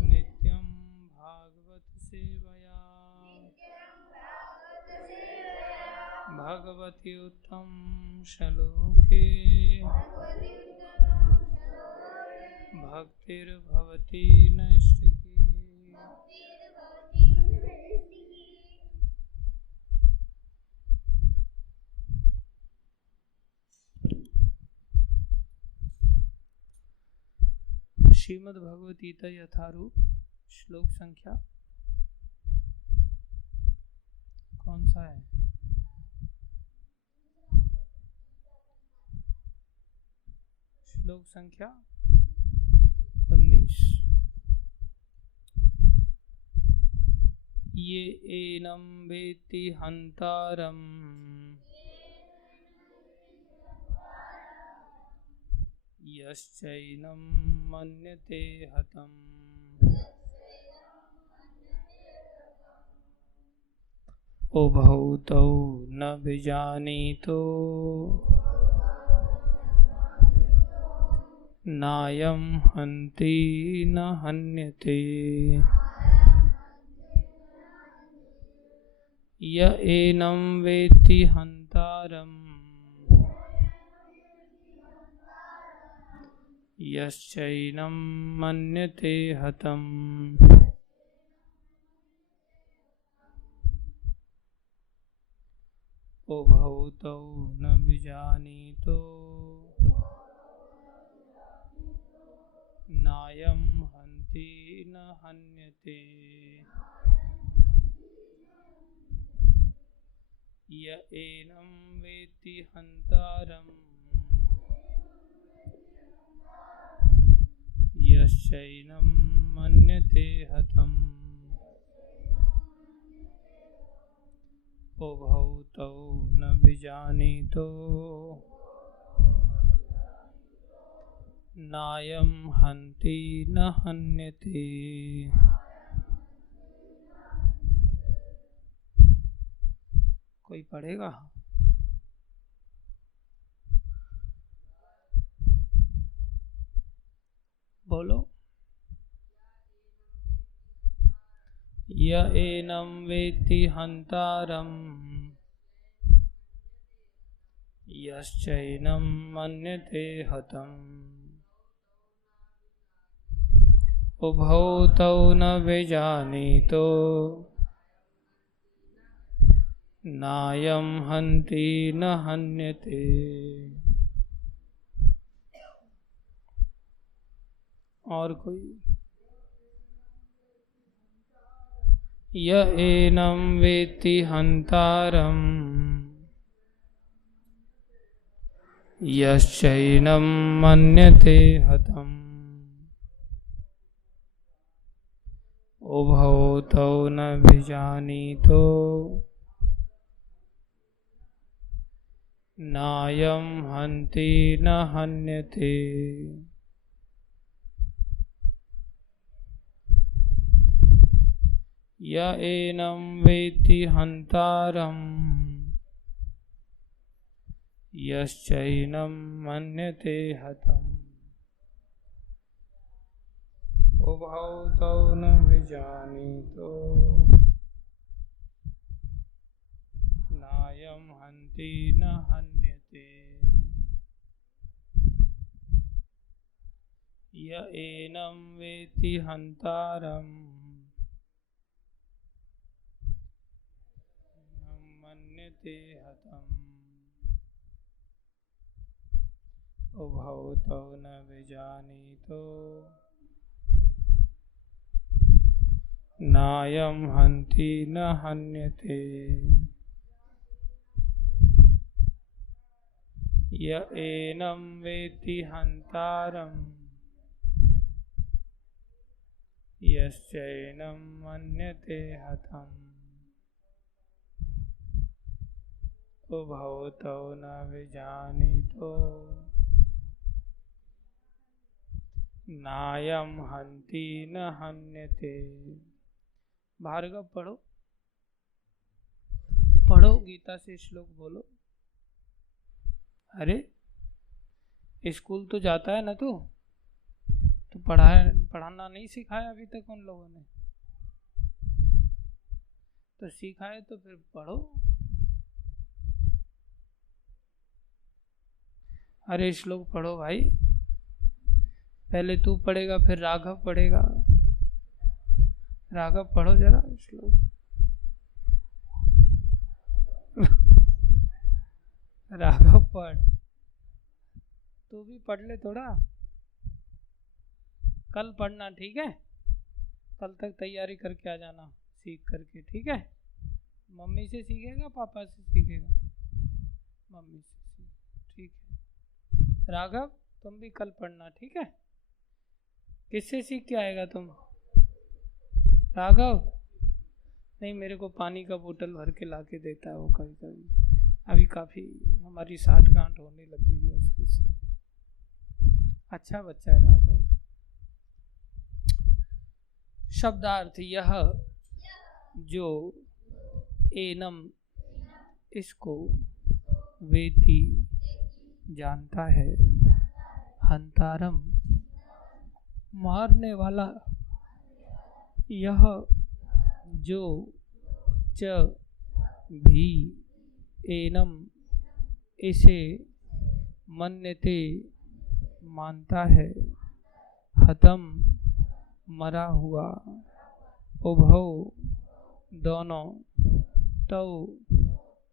नित्यं भागवत सेवया भगवति उत्तम श्लोके भक्तिर्भवति नैष्ठिकी। श्रीमद् भगवद गीता यथारूप श्लोक संख्या कौन सा है? श्लोक संख्या 19। ये एनं वेत्ति हन्तारम् यश्चैनं मन्यते हतम्। उभौ तौ न विजानीतो नायं हन्ति न हन्यते। य एनं वेत्ति हन्तारम् यश्चैनं मन्यते हतम्। उभौ तौ न विजानीतो नायं हन्ति न हन्यते। य एनं वेत्ति हन्तारम् यश्चैनं मन्यते हतम्। उभौ तौ न विजानीतो नायं हन्ति न हन्यते। कोई पढ़ेगा? बोलो। य एनं वेत्ति हन्तारम् यश्चैनं मन्यते हतम्। उभौ तौ न विजानीतो नायं हन्ति न हन्यते। और कोई? य एनं वेत्ति हन्तारम् यश्चैनं मन्यते हतम्। उभौ तौ न विजानीतो नायं हन्ति न हन्यते। य एनं वेत्ति हन्तारम् यश्चैनं मन्यते हतम्। उभौ तौ न विजानीतो नायं हन्ति न हन्यते। य एनं वेत्ति हन्तारम् मन्यते हतम्। उभौ तौ न विजानीतो नायं हन्ति न हन्यते। य एनं वेत्ति हन्तारम् यश्चैनं मन्यते हतम्। उभौ तौ न विजानीतो नायं हन्ति न हन्यते। भार्गव पढ़ो, पढ़ो गीता से श्लोक बोलो। अरे स्कूल तो जाता है ना तू? तो पढ़ाना नहीं सिखाया अभी तक उन लोगों ने, तो सिखाए तो फिर पढ़ो। अरे श्लोक पढ़ो भाई, पहले तू पढ़ेगा फिर राघव पढ़ेगा। राघव पढ़ो जरा श्लोक। राघव पढ़, तू भी पढ़ ले थोड़ा, कल पढ़ना ठीक है, कल तक तैयारी करके आ जाना सीख करके, ठीक है। मम्मी से सीखेगा पापा से सीखेगा? मम्मी से सीख, ठीक है। राघव तुम भी कल पढ़ना, ठीक है। किससे सीख के आएगा तुम? राघव नहीं, मेरे को पानी का बोतल भर के ला के देता है वो कभी कभी, अभी काफ़ी हमारी साठगांठ होने लग गई है उसके साथ। अच्छा बच्चा है राघव। शब्दार्थ यह जो एनम इसको वेति जानता है, हंतारम मारने वाला, यह जो च भी एनम इसे मन्यते मानता है, हतम मरा हुआ, उभौ दोनों, तौ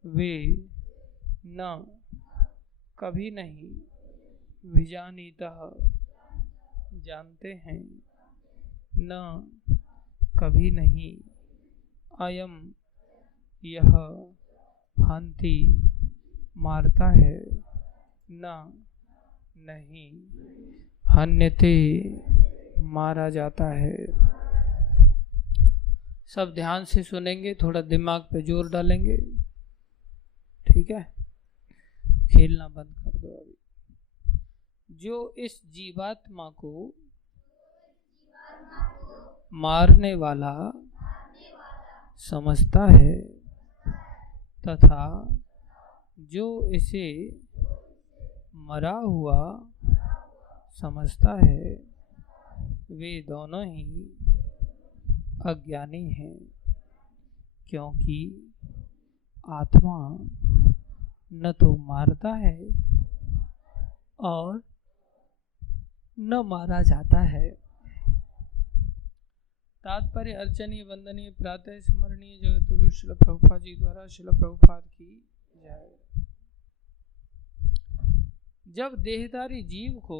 वे न कभी नहीं, विजानीतः जानते हैं, न कभी नहीं, अयम यह हंति मारता है, न नहीं हन्यते मारा जाता है। सब ध्यान से सुनेंगे, थोड़ा दिमाग पे जोर डालेंगे, ठीक है। खेलना बंद कर दो अभी। जो इस जीवात्मा को मारने वाला समझता है तथा जो इसे मरा हुआ समझता है, वे दोनों ही अज्ञानी हैं, क्योंकि आत्मा न तो मारता है और न मारा जाता है। तात्पर्य अर्चनीय वंदनीय प्रातः स्मरणीय जगतगुरु श्रील प्रभुपाद जी द्वारा श्रील प्रभुपाद की जय। जब देहधारी जीव को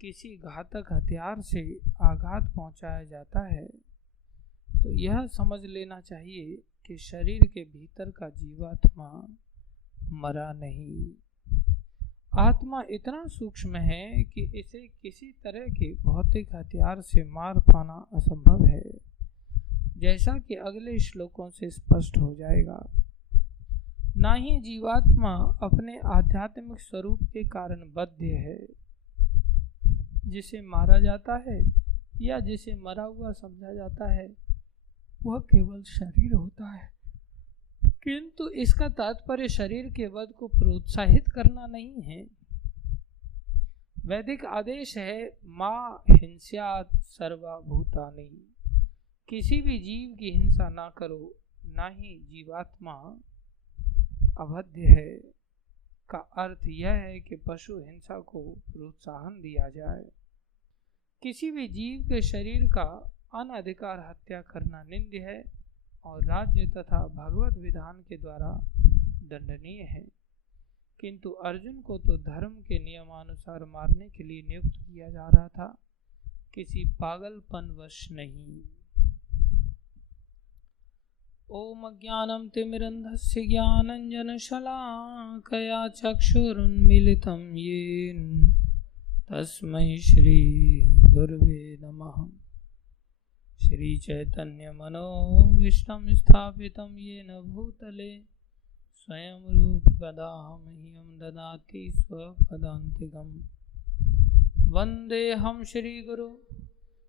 किसी घातक हथियार से आघात पहुंचाया जाता है तो यह समझ लेना चाहिए कि शरीर के भीतर का जीवात्मा मरा नहीं। आत्मा इतना सूक्ष्म है कि इसे किसी तरह के भौतिक हथियार से मार पाना असंभव है, जैसा कि अगले श्लोकों से स्पष्ट हो जाएगा। ना ही जीवात्मा अपने आध्यात्मिक स्वरूप के कारण बद्ध है, जिसे मारा जाता है या जिसे मरा हुआ समझा जाता है वह केवल शरीर होता है। किंतु इसका तात्पर्य शरीर के वध को प्रोत्साहित करना नहीं है। वैदिक आदेश है मां हिंस्यात् सर्वभूतानि, किसी भी जीव की हिंसा ना करो, ना ही जीवात्मा अबद्ध है का अर्थ यह है कि पशु हिंसा को प्रोत्साहन दिया जाए। किसी भी जीव के शरीर का अनधिकार हत्या करना निंद्य है और राज्य तथा भगवत विधान के द्वारा दंडनीय है। किंतु अर्जुन को तो धर्म के नियमानुसार मारने के लिए नियुक्त किया जा रहा था, किसी पागलपनवश नहीं। ओम अज्ञानं तिमिरन्धस्य ज्ञानाञ्जनशलाकया चक्षुरुन्मीलितं येन तस्मै श्री गुरुवे नमः। श्री चैतन्य मनोभीष्टं स्थापितं येन भूतले स्वयं रूप कदा मह्यं ददाति स्वपदान्तिकं। वन्देऽहं श्रीगुरु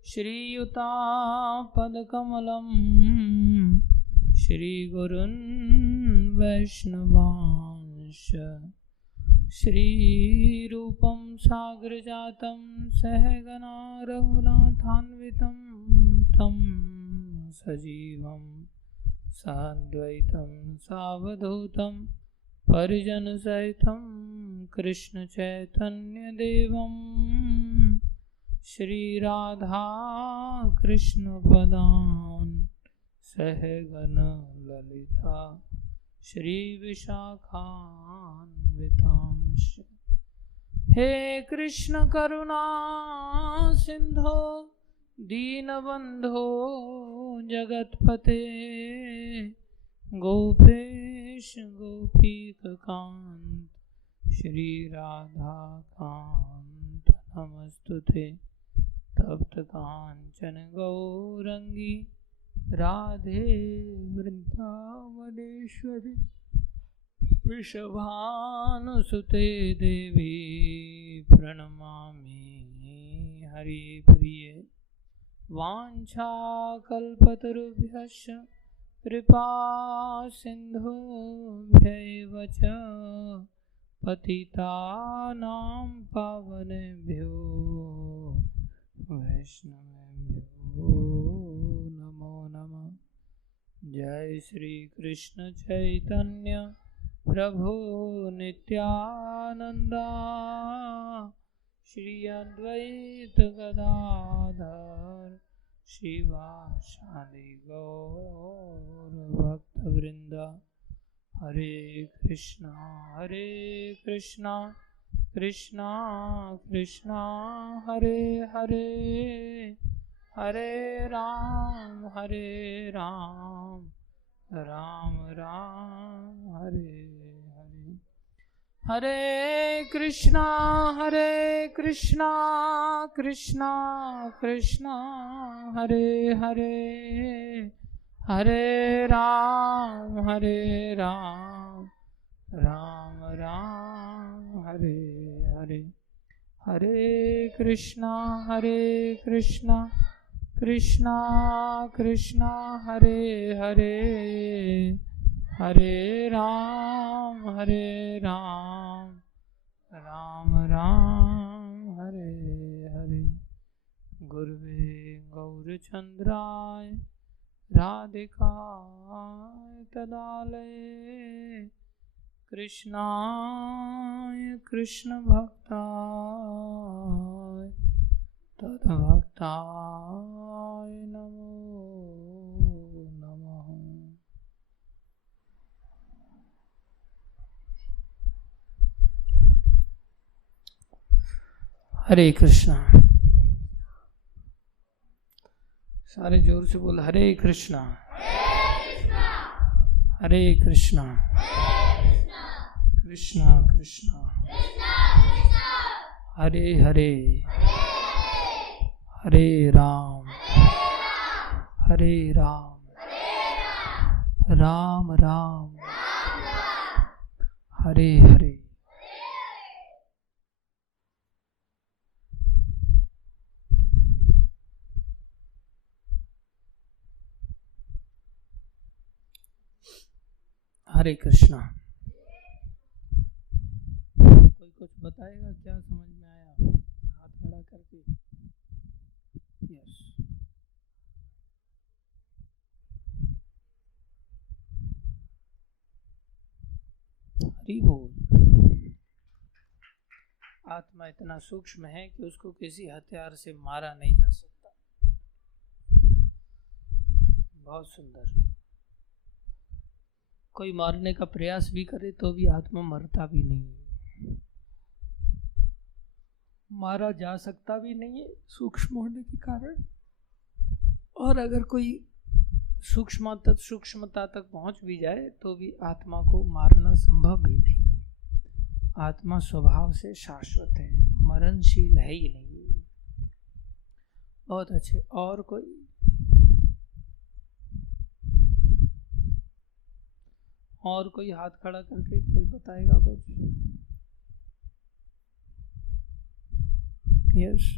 श्रीयुतापदकमलं श्रीगुरुन् वैष्णवांश्च श्रीरूपं साग्रजातं सहगना रघुनाथान्वितं तं सजीवं साद्वैतं सावधूतं परिजनसहितं कृष्णचैतन्यदेवं श्रीराधा कृष्णपदान् सहगना ललिता श्रीविशाखान्वितांश्च। हे कृष्ण करुणा सिंधो दीनबंधो जगत्पते गोपेश गोपीकांत श्रीराधाकांत नमस्तुते। तप्त कांचन गौरंगी राधे वृंदावनेश्वरी वृषभानुसुते देवी प्रणमामि हरिप्रिये। वाञ्छाकल्पतरुभ्यश्च कृपा सिन्धुभ्यैव च पतितानां पावनेभ्यो वैष्णवेभ्यो नमो नमः। जय श्री कृष्ण चैतन्य प्रभु नित्यानंदा श्री अद्वैत गदाधर शिवासादि गौर भक्त वृंदा। हरे कृष्णा कृष्णा कृष्णा हरे हरे हरे राम राम राम हरे हरे। हरे कृष्णा कृष्णा कृष्णा हरे हरे हरे राम राम राम हरे हरे। हरे कृष्णा कृष्णा कृष्णा हरे हरे हरे राम राम राम हरे हरे। गुरुवे गौरचंद्राय राधिकाय तदालये कृष्णाय कृष्ण भक्ताय तद्भक्ताय नमो नमः। हरे कृष्णा। सारे जोर से बोल हरे कृष्णा हरे कृष्णा कृष्णा कृष्णा हरे हरे हरे राम राम राम हरे हरे। हरे कृष्णा। कोई कुछ बताएगा क्या समझ में आया? हाथ खड़ा करके। यस। हरि बोल। आत्मा इतना सूक्ष्म है कि उसको किसी हथियार से मारा नहीं जा सकता। बहुत सुंदर। कोई मारने का प्रयास भी करे तो भी आत्मा मरता भी नहीं, मारा जा सकता भी नहीं है सूक्ष्म होने के कारण। और अगर कोई सूक्ष्मता तक पहुंच भी जाए तो भी आत्मा को मारना संभव भी नहीं। आत्मा स्वभाव से शाश्वत है, मरणशील है ही नहीं। बहुत अच्छे। और कोई हाथ खड़ा करके कोई बताएगा कुछ? यस।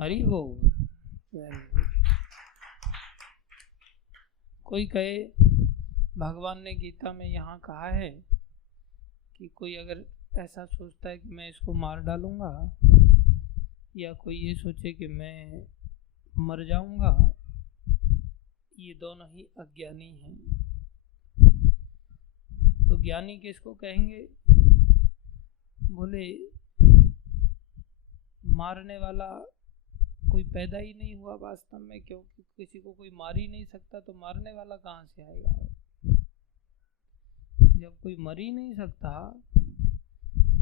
हरि वो कोई कहे भगवान ने गीता में यहाँ कहा है कि कोई अगर ऐसा सोचता है कि मैं इसको मार डालूंगा, या कोई ये सोचे कि मैं मर जाऊंगा, ये दोनों ही अज्ञानी हैं। तो ज्ञानी किसको कहेंगे? बोले मारने वाला कोई पैदा ही नहीं हुआ वास्तव में, क्योंकि किसी को कोई मार ही नहीं सकता, तो मारने वाला कहाँ से आएगा? जब कोई मर ही नहीं सकता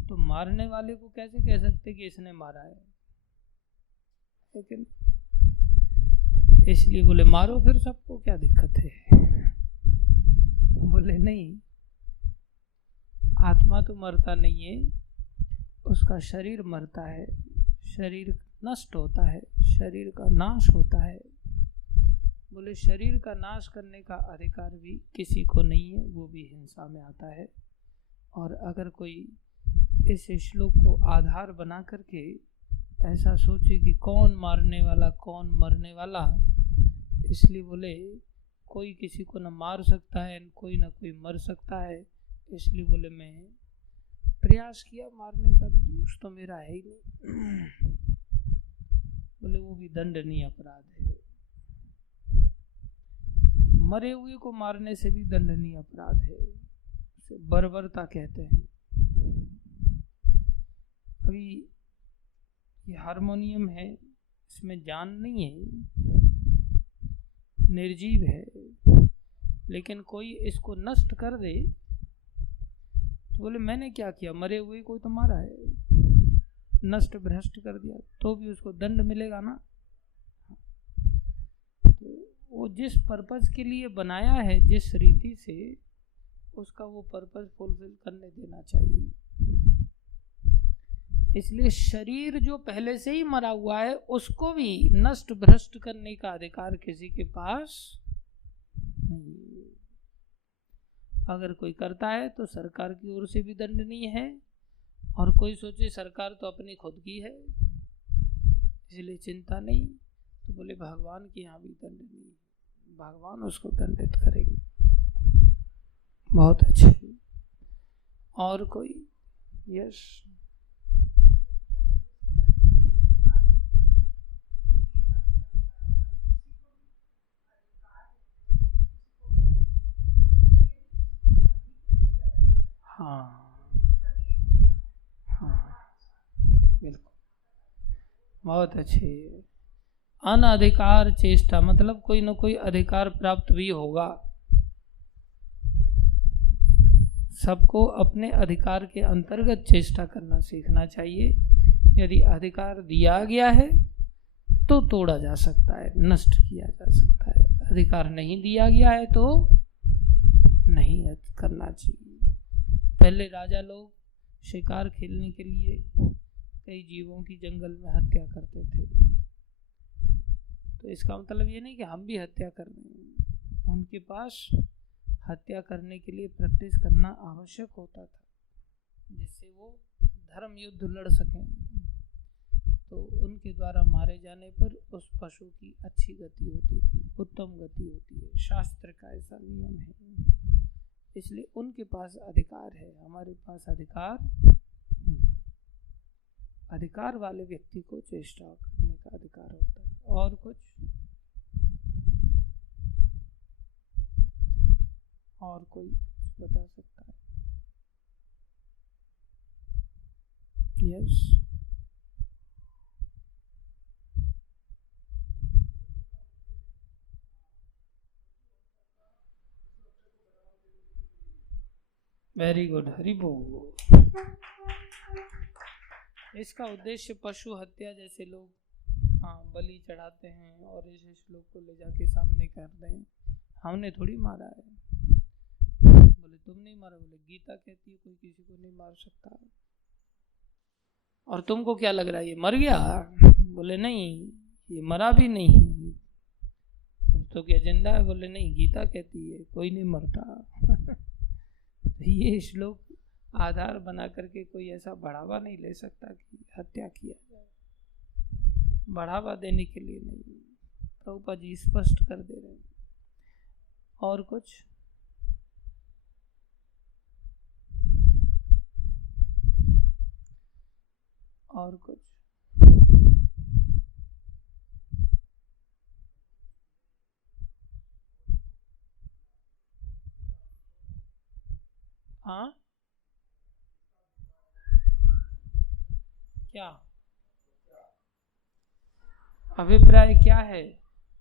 तो मारने वाले को कैसे कह सकते कि इसने मारा है? लेकिन इसलिए बोले मारो फिर सबको, क्या दिक्कत है? बोले नहीं, आत्मा तो मरता नहीं है, उसका शरीर मरता है, शरीर नष्ट होता है, शरीर का नाश होता है। बोले शरीर का नाश करने का अधिकार भी किसी को नहीं है, वो भी हिंसा में आता है। और अगर कोई इस श्लोक को आधार बना करके ऐसा सोचे कि कौन मारने वाला कौन मरने वाला, इसलिए बोले कोई किसी को न मार सकता है, कोई न कोई मर सकता है, इसलिए बोले मैं प्रयास किया मारने का, दोष तो मेरा है ही नहीं। बोले वो भी दंडनीय अपराध है, मरे हुए को मारने से भी दंडनीय अपराध है, उसे बर्बरता कहते हैं। अभी ये हारमोनियम है, इसमें जान नहीं है, निर्जीव है, लेकिन कोई इसको नष्ट कर दे तो बोले मैंने क्या किया, मरे हुए को तो मारा है, नष्ट भ्रष्ट कर दिया, तो भी उसको दंड मिलेगा ना। तो वो जिस पर्पस के लिए बनाया है, जिस रीति से, उसका वो पर्पस फुलफिल करने देना चाहिए। इसलिए शरीर जो पहले से ही मरा हुआ है उसको भी नष्ट भ्रष्ट करने का अधिकार किसी के पास नहीं। अगर कोई करता है तो सरकार की ओर से भी दंडनीय है, और कोई सोचे सरकार तो अपनी खुद की है इसलिए चिंता नहीं, तो बोले भगवान के यहाँ भी दंडनीय है, भगवान उसको दंडित करेंगे। बहुत अच्छे। और कोई? यस। हाँ हाँ बिल्कुल, बहुत अच्छे। अनधिकार चेष्टा मतलब कोई न कोई अधिकार प्राप्त भी होगा। सबको अपने अधिकार के अंतर्गत चेष्टा करना सीखना चाहिए। यदि अधिकार दिया गया है तो तोड़ा जा सकता है, नष्ट किया जा सकता है। अधिकार नहीं दिया गया है तो नहीं करना चाहिए। पहले राजा लोग शिकार खेलने के लिए कई जीवों की जंगल में हत्या करते थे, तो इसका मतलब ये नहीं कि हम भी हत्या कर रहे हैं। उनके पास हत्या करने के लिए प्रैक्टिस करना आवश्यक होता था, जिससे वो धर्म युद्ध लड़ सकें। तो उनके द्वारा मारे जाने पर उस पशु की अच्छी गति होती थी, उत्तम गति होती है, शास्त्र का ऐसा नियम है। इसलिए उनके पास अधिकार है, हमारे पास अधिकार नहीं। अधिकार वाले व्यक्ति को चेष्टा करने का अधिकार होता है। और कुछ? और कोई बता सकता है? यस। वेरी गुड, हरि बोल। इसका उद्देश्य पशु हत्या, जैसे लोग बलि चढ़ाते हैं और इस श्लोक को ले जाके सामने कर दें, हमने थोड़ी मारा है। बोले तुम नहीं मारा, बोले गीता कहती है कोई किसी को नहीं मार सकता। और तुमको क्या लग रहा है ये मर गया? बोले नहीं, ये मरा भी नहीं। तो क्या जिंदा है? बोले नहीं, गीता कहती है कोई नहीं मरता। ये श्लोक आधार बना करके कोई ऐसा बढ़ावा नहीं ले सकता कि हत्या किया जाए। बढ़ावा देने के लिए नहीं, प्रभुपाद जी स्पष्ट कर दे रहे हैं। और कुछ? और कुछ? हाँ, क्या अभिप्राय क्या है?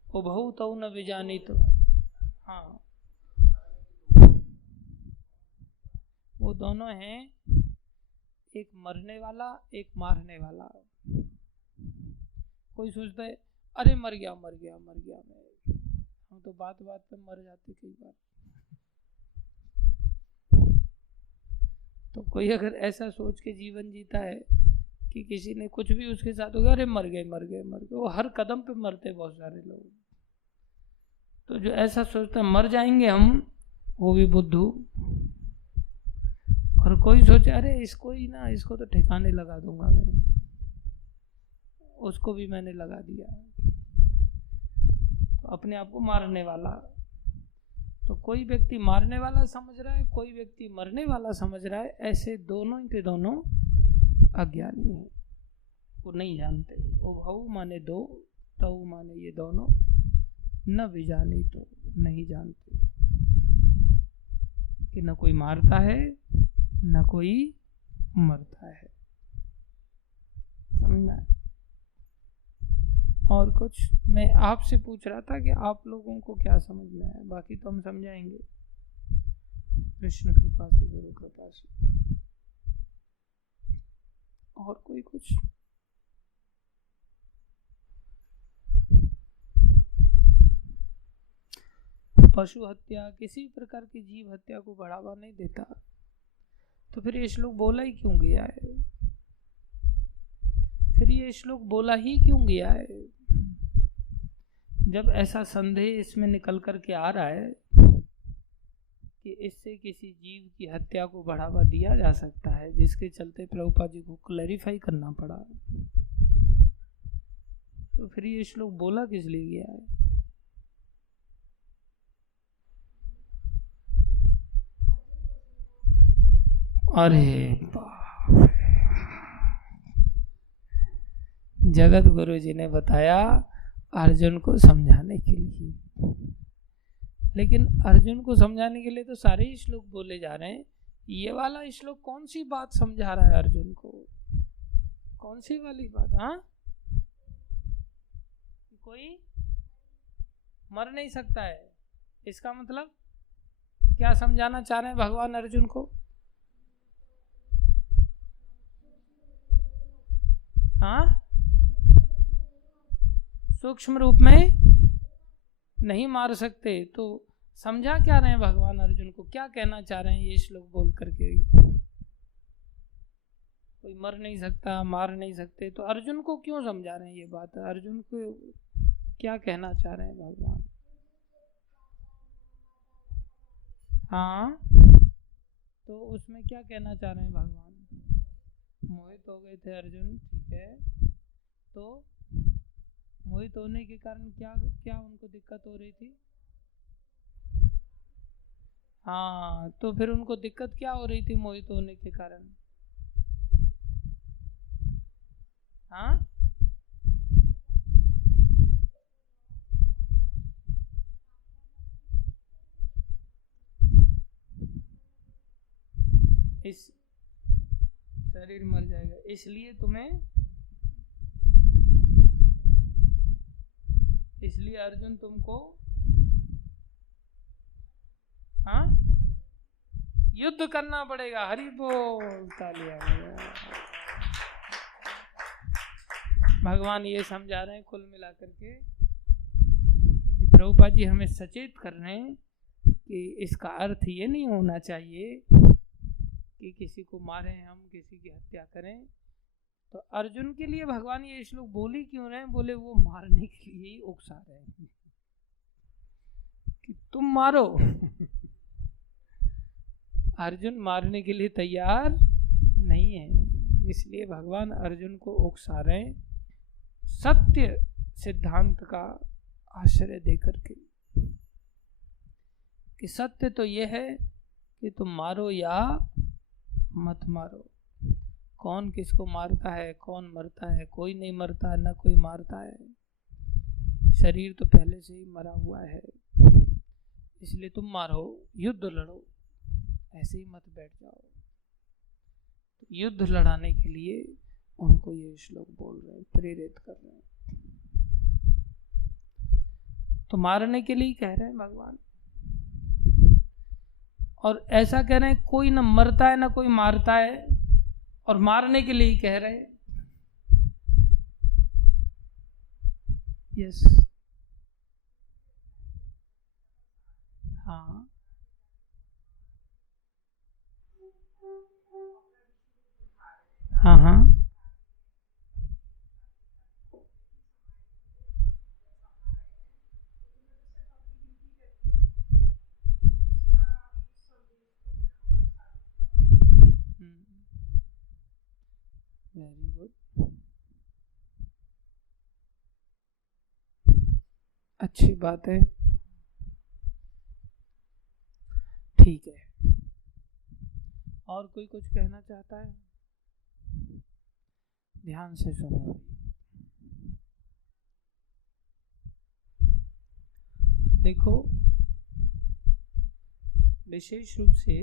उभौ तौ न विजानीतो। हाँ, वो दोनों हैं, एक मरने वाला एक मारने वाला। कोई सोचता है अरे मर गया मर गया मर गया, मैं हम तो बात बात पे मर जाते कई बार। तो कोई अगर ऐसा सोच के जीवन जीता है कि किसी ने कुछ भी उसके साथ हो गया, अरे मर गए मर गए मर गए, वो हर कदम पे मरते बहुत सारे लोग। तो जो ऐसा सोचता मर जाएंगे हम, वो भी बुद्धू। और कोई सोचे अरे इसको ही ना, इसको तो ठिकाने लगा दूंगा मैं, उसको भी मैंने लगा दिया, तो अपने आप को मारने वाला। तो कोई व्यक्ति मारने वाला समझ रहा है, कोई व्यक्ति मरने वाला समझ रहा है। ऐसे दोनों के दोनों अज्ञानी हैं, वो नहीं जानते। उभौ माने दो, तौ माने ये दोनों, न विजानी तो नहीं जानते कि न कोई मारता है न कोई मरता है। समझना? और कुछ? मैं आपसे पूछ रहा था कि आप लोगों को क्या समझ में आया, बाकी तो हम समझाएंगे कृष्ण कृपा से, गुरु कृपा से। और कोई कुछ? पशु हत्या, किसी प्रकार की जीव हत्या को बढ़ावा नहीं देता, तो फिर ये श्लोक बोला ही क्यों गया है? फिर ये श्लोक बोला ही क्यों गया है? जब ऐसा संदेह इसमें निकल करके आ रहा है कि इससे किसी जीव की हत्या को बढ़ावा दिया जा सकता है, जिसके चलते प्रभुपाद जी को क्लैरिफाई करना पड़ा, तो फिर ये श्लोक बोला किस लिए गया है? अरे जगत गुरु जी ने बताया अर्जुन को समझाने के लिए, लेकिन अर्जुन को समझाने के लिए तो सारे ही श्लोक बोले जा रहे हैं। ये वाला श्लोक कौन सी बात समझा रहा है अर्जुन को? कौन सी वाली बात? हाँ, कोई मर नहीं सकता है, इसका मतलब क्या समझाना चाह रहे हैं भगवान अर्जुन को? हाँ, सूक्ष्म रूप में नहीं मार सकते। तो समझा क्या रहे हैं भगवान अर्जुन को, क्या कहना चाह रहे हैं ये श्लोक बोल करके? कोई मर नहीं सकता, मार नहीं सकते, तो अर्जुन को क्यों समझा रहे हैं ये बात? अर्जुन को क्या कहना चाह रहे हैं भगवान? हाँ, तो उसमें क्या कहना चाह रहे हैं भगवान? मोहित हो गए थे अर्जुन, ठीक है, तो मोहित होने के कारण क्या क्या उनको दिक्कत हो रही थी? हाँ, तो फिर उनको दिक्कत क्या हो रही थी मोहित होने के कारण? हाँ, इस शरीर मर जाएगा, इसलिए इसलिए अर्जुन तुमको हाँ युद्ध करना पड़ेगा। हरि बोल, तालियां। भगवान ये समझा रहे हैं कुल मिलाकर के, प्रभुपाद जी हमें सचेत कर रहे हैं कि इसका अर्थ ये नहीं होना चाहिए कि किसी को मारें हम, किसी की हत्या करें। तो अर्जुन के लिए भगवान ये श्लोक बोली क्यों रहे हैं? बोले वो मारने के लिए ही उकसा रहे हैं कि तुम मारो। अर्जुन मारने के लिए तैयार नहीं है, इसलिए भगवान अर्जुन को उकसा रहे हैं, सत्य सिद्धांत का आश्रय देकर के, कि सत्य तो यह है कि तुम मारो या मत मारो। कौन किसको मारता है, कौन मरता है? कोई नहीं मरता, ना कोई मारता है। शरीर तो पहले से ही मरा हुआ है, इसलिए तुम मारो, युद्ध लड़ो, ऐसे ही मत बैठ जाओ। तो युद्ध लड़ाने के लिए उनको ये श्लोक बोल रहे हैं, प्रेरित कर रहे हैं। तो मारने के लिए कह रहे हैं भगवान, और ऐसा कह रहे हैं कोई न मरता है ना कोई मारता है, और मारने के लिए कह रहे हैं। यस, हाँ, हाँ, हाँ, वेरी गुड, अच्छी बात है, ठीक है। और कोई कुछ कहना चाहता है? ध्यान से सुनो। देखो, विशेष रूप से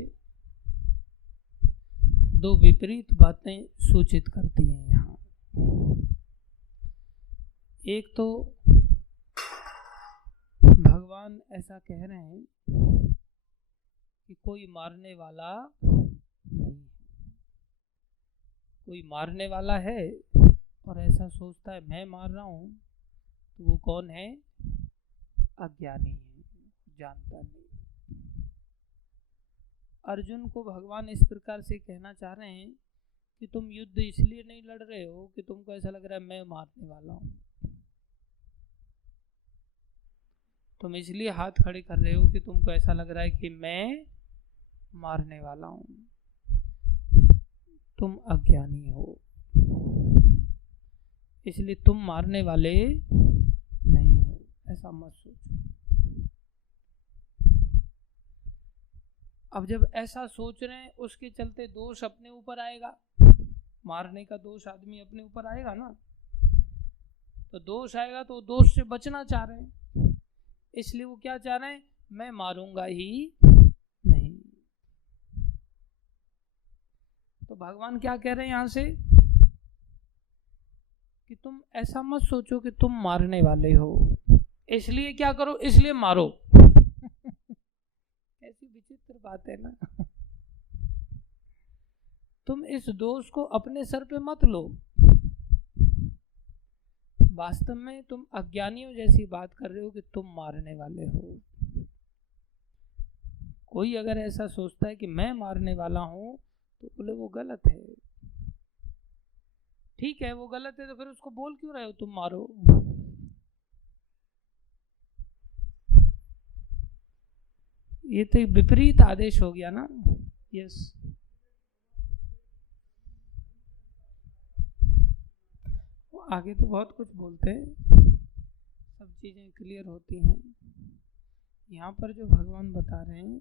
दो विपरीत बातें सूचित करती हैं यहाँ। एक तो भगवान ऐसा कह रहे हैं कि कोई मारने वाला नहीं है। कोई मारने वाला है और ऐसा सोचता है मैं मार रहा हूं, तो वो कौन है? अज्ञानी है, जानता नहीं। अर्जुन को भगवान इस प्रकार से कहना चाह रहे हैं कि तुम युद्ध इसलिए नहीं लड़ रहे हो कि तुमको ऐसा लग रहा है मैं मारने वाला हूं। तुम इसलिए हाथ खड़े कर रहे हो कि तुमको ऐसा लग रहा है कि मैं मारने वाला हूं। तुम अज्ञानी हो, इसलिए तुम मारने वाले नहीं हो, ऐसा मत सोचो। अब जब ऐसा सोच रहे हैं, उसके चलते दोष अपने ऊपर आएगा। मारने का दोष आदमी अपने ऊपर आएगा ना, तो दोष आएगा तो दोष से बचना चाह रहे हैं, इसलिए वो क्या चाह रहे हैं? मैं मारूंगा ही नहीं। तो भगवान क्या कह रहे हैं यहां से कि तुम ऐसा मत सोचो कि तुम मारने वाले हो, इसलिए क्या करो? इसलिए मारो। ऐसी विचित्र बात है ना। तुम इस दोष को अपने सर पे मत लो। वास्तव में तुम अज्ञानियों जैसी बात कर रहे हो कि तुम मारने वाले हो। कोई अगर ऐसा सोचता है कि मैं मारने वाला हूं, तो बोले वो गलत है। ठीक है, वो गलत है, तो फिर उसको बोल क्यों रहे हो तुम मारो? ये तो विपरीत आदेश हो गया ना। यस, आगे तो बहुत कुछ बोलते हैं, सब चीजें क्लियर होती हैं। यहाँ पर जो भगवान बता रहे हैं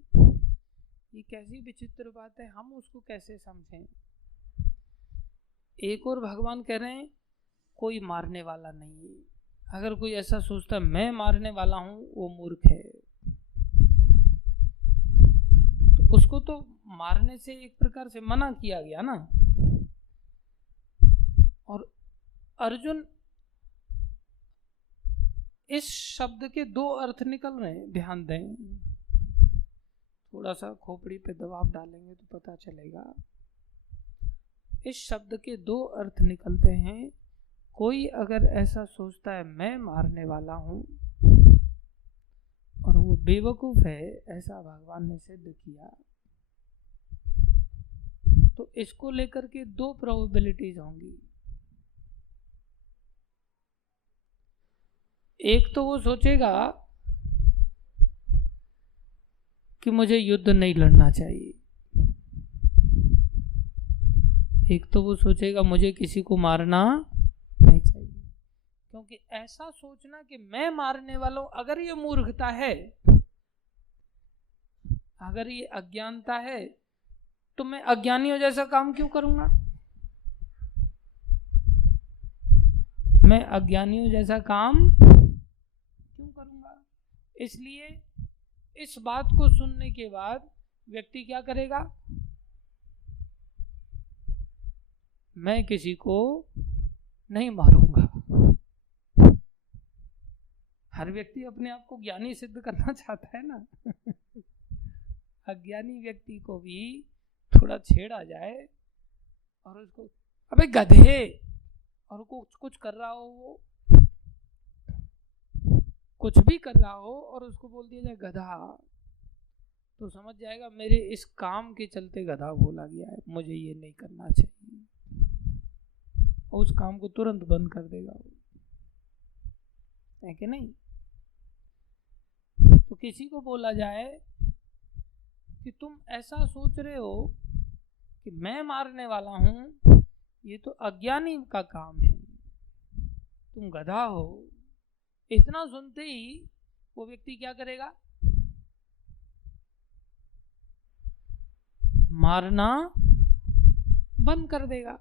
ये कैसी विचित्र बात है, हम उसको कैसे समझें? एक और भगवान कह रहे हैं कोई मारने वाला नहीं है। अगर कोई ऐसा सोचता है मैं मारने वाला हूं, वो मूर्ख है। तो उसको तो मारने से एक प्रकार से मना किया गया ना। और अर्जुन, इस शब्द के दो अर्थ निकल रहे हैं, ध्यान दें। थोड़ा सा खोपड़ी पे दबाव डालेंगे तो पता चलेगा। इस शब्द के दो अर्थ निकलते हैं। कोई अगर ऐसा सोचता है मैं मारने वाला हूं, और वो बेवकूफ है, ऐसा भगवान ने सिद्ध किया, तो इसको लेकर के दो प्रोबेबिलिटीज होंगी। एक तो वो सोचेगा कि मुझे युद्ध नहीं लड़ना चाहिए, एक तो वो सोचेगा मुझे किसी को मारना नहीं चाहिए, क्योंकि ऐसा सोचना कि मैं मारने वाला हूं, अगर ये मूर्खता है, अगर ये अज्ञानता है, तो मैं अज्ञानियों जैसा काम क्यों करूंगा? मैं अज्ञानियों जैसा काम क्यों करूंगा? इसलिए इस बात को सुनने के बाद व्यक्ति क्या करेगा? मैं किसी को नहीं मारूंगा। हर व्यक्ति अपने आप को ज्ञानी सिद्ध करना चाहता है ना। अज्ञानी व्यक्ति को भी थोड़ा छेड़ा जाए और उसको, अबे गधे, और कुछ कर रहा हो, वो कुछ भी कर रहा हो और उसको बोल दिया जाए गधा, तो समझ जाएगा मेरे इस काम के चलते गधा बोला गया है, मुझे ये नहीं करना चाहिए, और उस काम को तुरंत बंद कर देगा वो, है कि नहीं? तो किसी को बोला जाए कि तुम ऐसा सोच रहे हो कि मैं मारने वाला हूं, ये तो अज्ञानी का काम है, तुम गधा हो, इतना सुनते ही वो व्यक्ति क्या करेगा? मारना बंद कर देगा।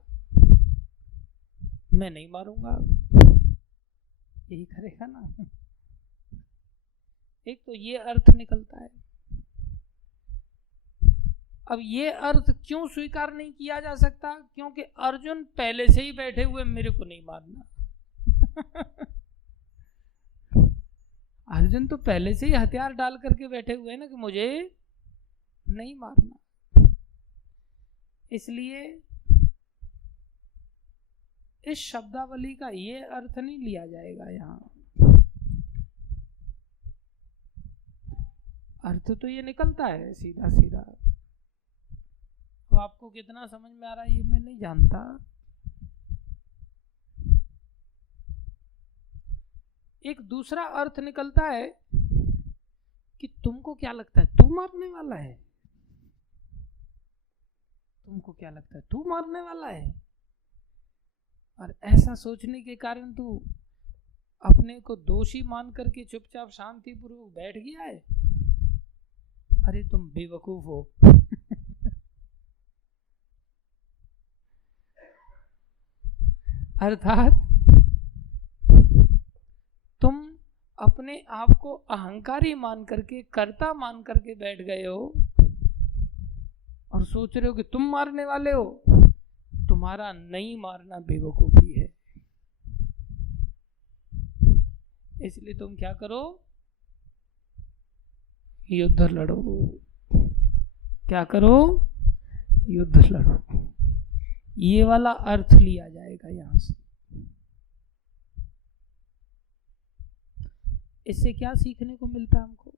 मैं नहीं मारूंगा, यही करेगा ना। एक तो ये अर्थ निकलता है। अब ये अर्थ क्यों स्वीकार नहीं किया जा सकता? क्योंकि अर्जुन पहले से ही बैठे हुए मेरे को नहीं मारना। अर्जुन तो पहले से ही हथियार डाल करके बैठे हुए हैं ना कि मुझे नहीं मारना। इसलिए इस शब्दावली का ये अर्थ नहीं लिया जाएगा यहाँ। अर्थ तो ये निकलता है सीधा सीधा। अब आपको कितना समझ में आ रहा है ये मैं नहीं जानता। एक दूसरा अर्थ निकलता है कि तुमको क्या लगता है तू मारने वाला है? तुमको क्या लगता है तू मारने वाला है? और ऐसा सोचने के कारण तू अपने को दोषी मान करके चुपचाप शांतिपूर्वक बैठ गया है। अरे तुम बेवकूफ हो। अर्थात तुम अपने आप को अहंकारी मान करके, कर्ता मान करके बैठ गए हो और सोच रहे हो कि तुम मारने वाले हो। तुम्हारा नहीं मारना बेवकूफी है। इसलिए तुम क्या करो? युद्ध लड़ो। क्या करो? युद्ध लड़ो। ये वाला अर्थ लिया जाएगा यहां से। इससे क्या सीखने को मिलता है हमको?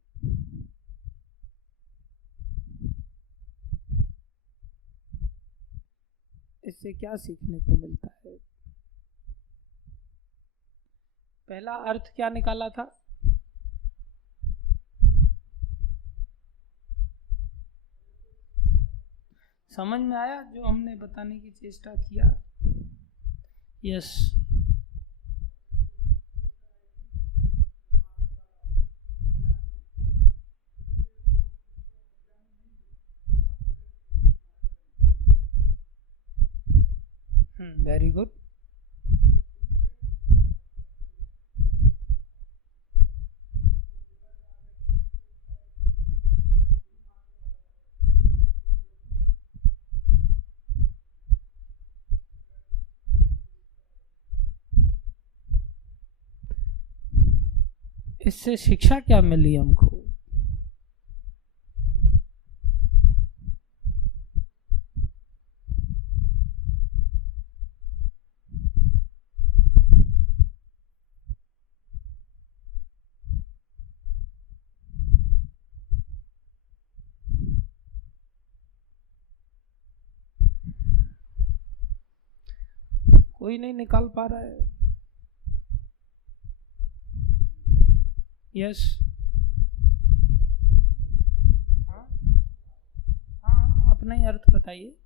इससे क्या सीखने को मिलता है? पहला अर्थ क्या निकाला था? समझ में आया जो हमने बताने की चेष्टा किया? यस। Very good. इससे शिक्षा क्या मिली हमको? कोई नहीं निकाल पा रहा है। यस। हाँ हाँ, अपना ही अर्थ बताइए।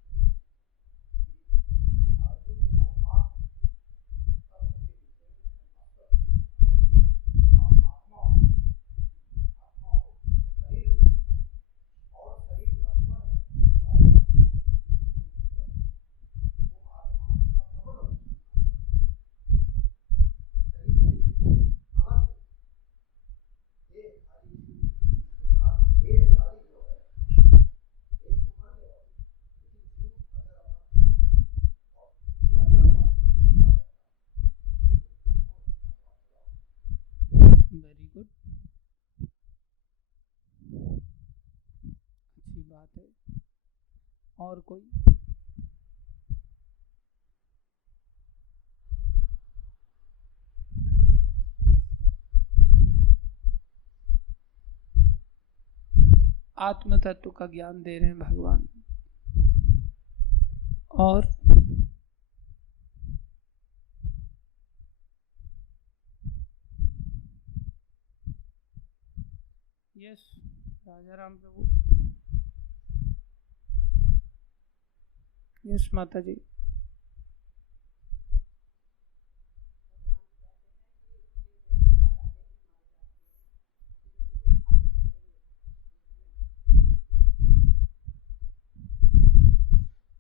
और कोई? आत्म तत्व का ज्ञान दे रहे हैं भगवान। और यस राजा राम प्रभु। यस माता जी।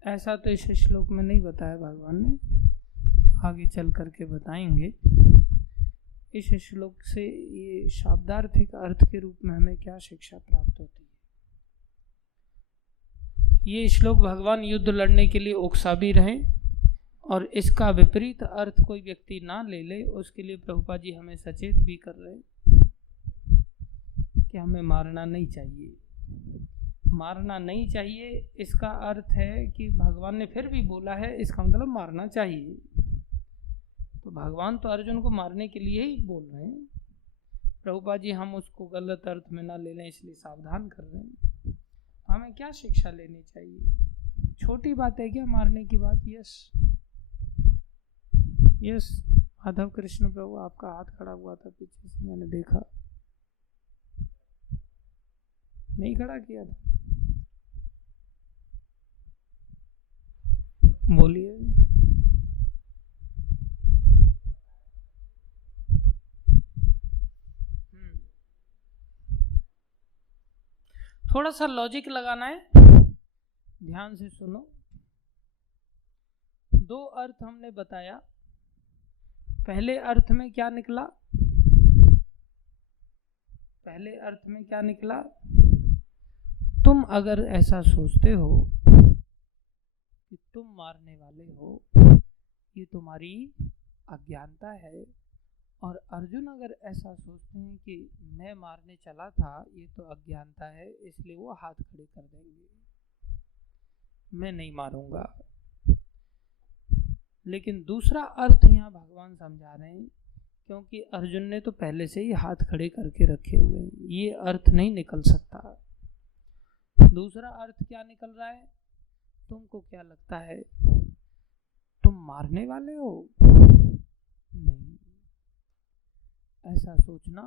ऐसा तो इस श्लोक में नहीं बताया भगवान ने, आगे चल करके बताएंगे। इस श्लोक से ये शाब्दार्थिक अर्थ के रूप में हमें क्या शिक्षा प्राप्त होती है? ये श्लोक भगवान युद्ध लड़ने के लिए उकसा भी रहे, और इसका विपरीत अर्थ कोई व्यक्ति ना ले ले, उसके लिए प्रभुपाद जी हमें सचेत भी कर रहे हैं कि हमें मारना नहीं चाहिए। मारना नहीं चाहिए इसका अर्थ है कि भगवान ने फिर भी बोला है, इसका मतलब मारना चाहिए। तो भगवान तो अर्जुन को मारने के लिए ही बोल रहे हैं। प्रभुपाद जी हम उसको गलत अर्थ में ना ले लें, इसलिए सावधान कर रहे हैं। हमें क्या शिक्षा लेनी चाहिए? छोटी बात है क्या मारने की बात? यस यस माधव कृष्ण प्रभु, आपका हाथ खड़ा हुआ था पीछे से, मैंने देखा। नहीं खड़ा किया था? बोलिए। थोड़ा सा लॉजिक लगाना है, ध्यान से सुनो। दो अर्थ हमने बताया। पहले अर्थ में क्या निकला? पहले अर्थ में क्या निकला? तुम अगर ऐसा सोचते हो कि तुम मारने वाले हो, ये तुम्हारी अज्ञानता है। और अर्जुन अगर ऐसा सोचते हैं कि मैं मारने चला था, ये तो अज्ञानता है, इसलिए वो हाथ खड़े कर देंगे, मैं नहीं मारूंगा। लेकिन दूसरा अर्थ यहाँ भगवान समझा रहे हैं, क्योंकि अर्जुन ने तो पहले से ही हाथ खड़े करके रखे हुए हैं, ये अर्थ नहीं निकल सकता। दूसरा अर्थ क्या निकल रहा है? तुमको क्या लगता है तुम मारने वाले हो? नहीं, ऐसा सोचना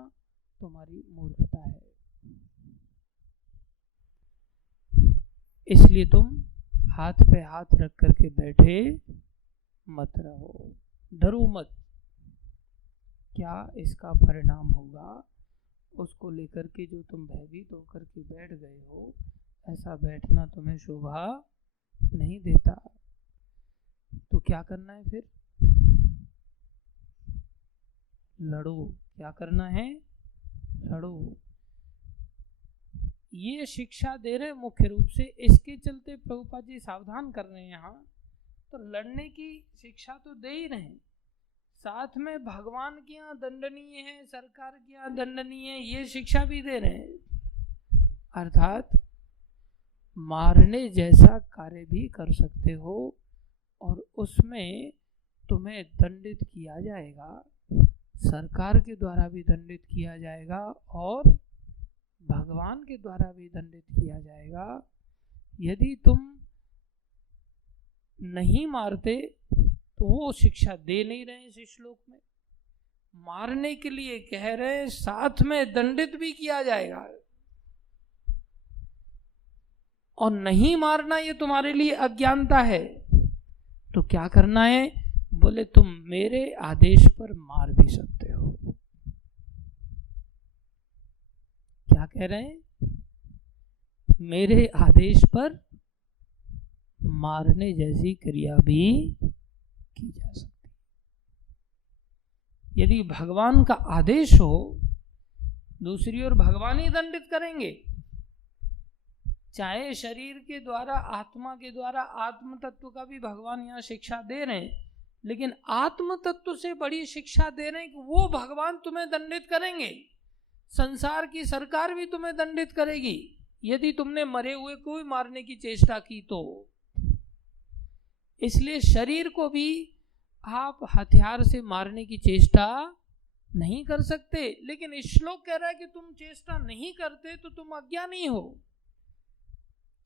तुम्हारी मूर्खता है, इसलिए तुम हाथ पे हाथ रख करके बैठे मत रहो, डरो मत। क्या इसका परिणाम होगा उसको लेकर के जो तुम भयभीत होकर के बैठ गए हो, ऐसा बैठना तुम्हें शोभा नहीं देता। तो क्या करना है फिर? लड़ो। क्या करना है? लड़ो। ये शिक्षा दे रहे मुख्य रूप से, इसके चलते प्रभुपाद जी सावधान कर रहे हैं यहाँ। तो लड़ने की शिक्षा तो दे ही रहे, साथ में भगवान के यहाँ दंडनीय है, सरकार के यहाँ दंडनीय है, ये शिक्षा भी दे रहे हैं। अर्थात मारने जैसा कार्य भी कर सकते हो और उसमें तुम्हें दंडित किया जाएगा, सरकार के द्वारा भी दंडित किया जाएगा और भगवान के द्वारा भी दंडित किया जाएगा। यदि तुम नहीं मारते तो वो शिक्षा दे नहीं रहे इस श्लोक में, मारने के लिए कह रहे, साथ में दंडित भी किया जाएगा। और नहीं मारना ये तुम्हारे लिए अज्ञानता है, तो क्या करना है? बोले तुम मेरे आदेश पर मार भी सकते हो। क्या कह रहे हैं? मेरे आदेश पर मारने जैसी क्रिया भी की जा सकती। यदि भगवान का आदेश हो, दूसरी ओर भगवान ही दंडित करेंगे, चाहे शरीर के द्वारा, आत्मा के द्वारा। आत्म तत्व का भी भगवान यहाँ शिक्षा दे रहे हैं, लेकिन आत्म तत्व से बड़ी शिक्षा दे रहे हैं कि वो भगवान तुम्हें दंडित करेंगे, संसार की सरकार भी तुम्हें दंडित करेगी। यदि तुमने मरे हुए को भी मारने की चेष्टा की तो। इसलिए शरीर को भी आप हथियार से मारने की चेष्टा नहीं कर सकते। लेकिन इस श्लोक कह रहा है कि तुम चेष्टा नहीं करते तो तुम अज्ञानी हो।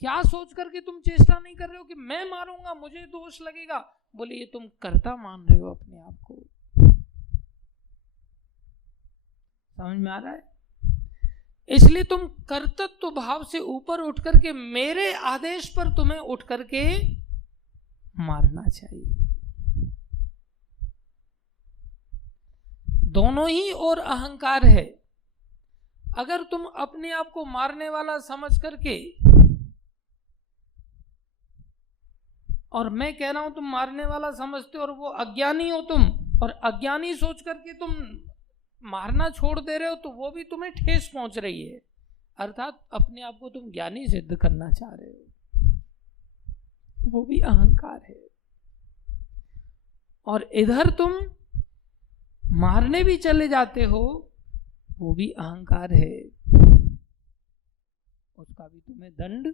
क्या सोच करके तुम चेष्टा नहीं कर रहे हो कि मैं मारूंगा, मुझे दोष लगेगा? बोले ये तुम कर्ता मान रहे हो अपने आप को। समझ में आ रहा है? इसलिए तुम कर्तृत्व भाव से ऊपर उठ करके मेरे आदेश पर तुम्हें उठ करके मारना चाहिए। दोनों ही और अहंकार है। अगर तुम अपने आप को मारने वाला समझ करके, और मैं कह रहा हूं तुम मारने वाला समझते हो और वो अज्ञानी हो तुम, और अज्ञानी सोच करके तुम मारना छोड़ दे रहे हो, तो वो भी तुम्हें ठेस पहुंच रही है। अर्थात अपने आप को तुम ज्ञानी सिद्ध करना चाह रहे हो, वो भी अहंकार है। और इधर तुम मारने भी चले जाते हो, वो भी अहंकार है। उसका भी तुम्हें दंड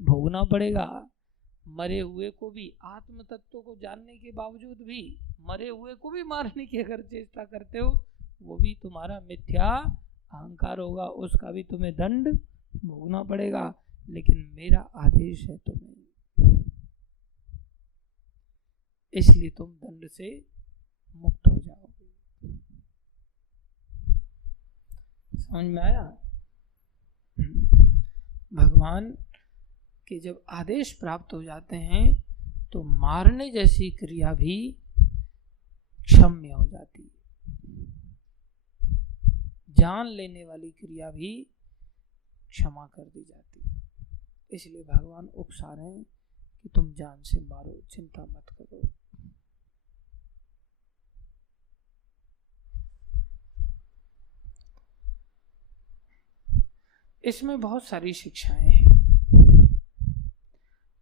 भोगना पड़ेगा। मरे हुए को भी, आत्म तत्व को जानने के बावजूद भी मरे हुए को भी मारने की अगर चेष्टा करते हो, वो भी तुम्हारा मिथ्या अहंकार होगा। उसका भी तुम्हें दंड भोगना पड़ेगा। लेकिन मेरा आदेश है तुम्हें, इसलिए तुम दंड से मुक्त हो जाओगे। समझ में आया? भगवान के जब आदेश प्राप्त हो जाते हैं तो मारने जैसी क्रिया भी क्षम्य हो जाती है। जान लेने वाली क्रिया भी क्षमा कर दी जाती है। इसलिए भगवान उकसा रहे हैं कि तुम जान से मारो, चिंता मत करो। इसमें बहुत सारी शिक्षाएं हैं।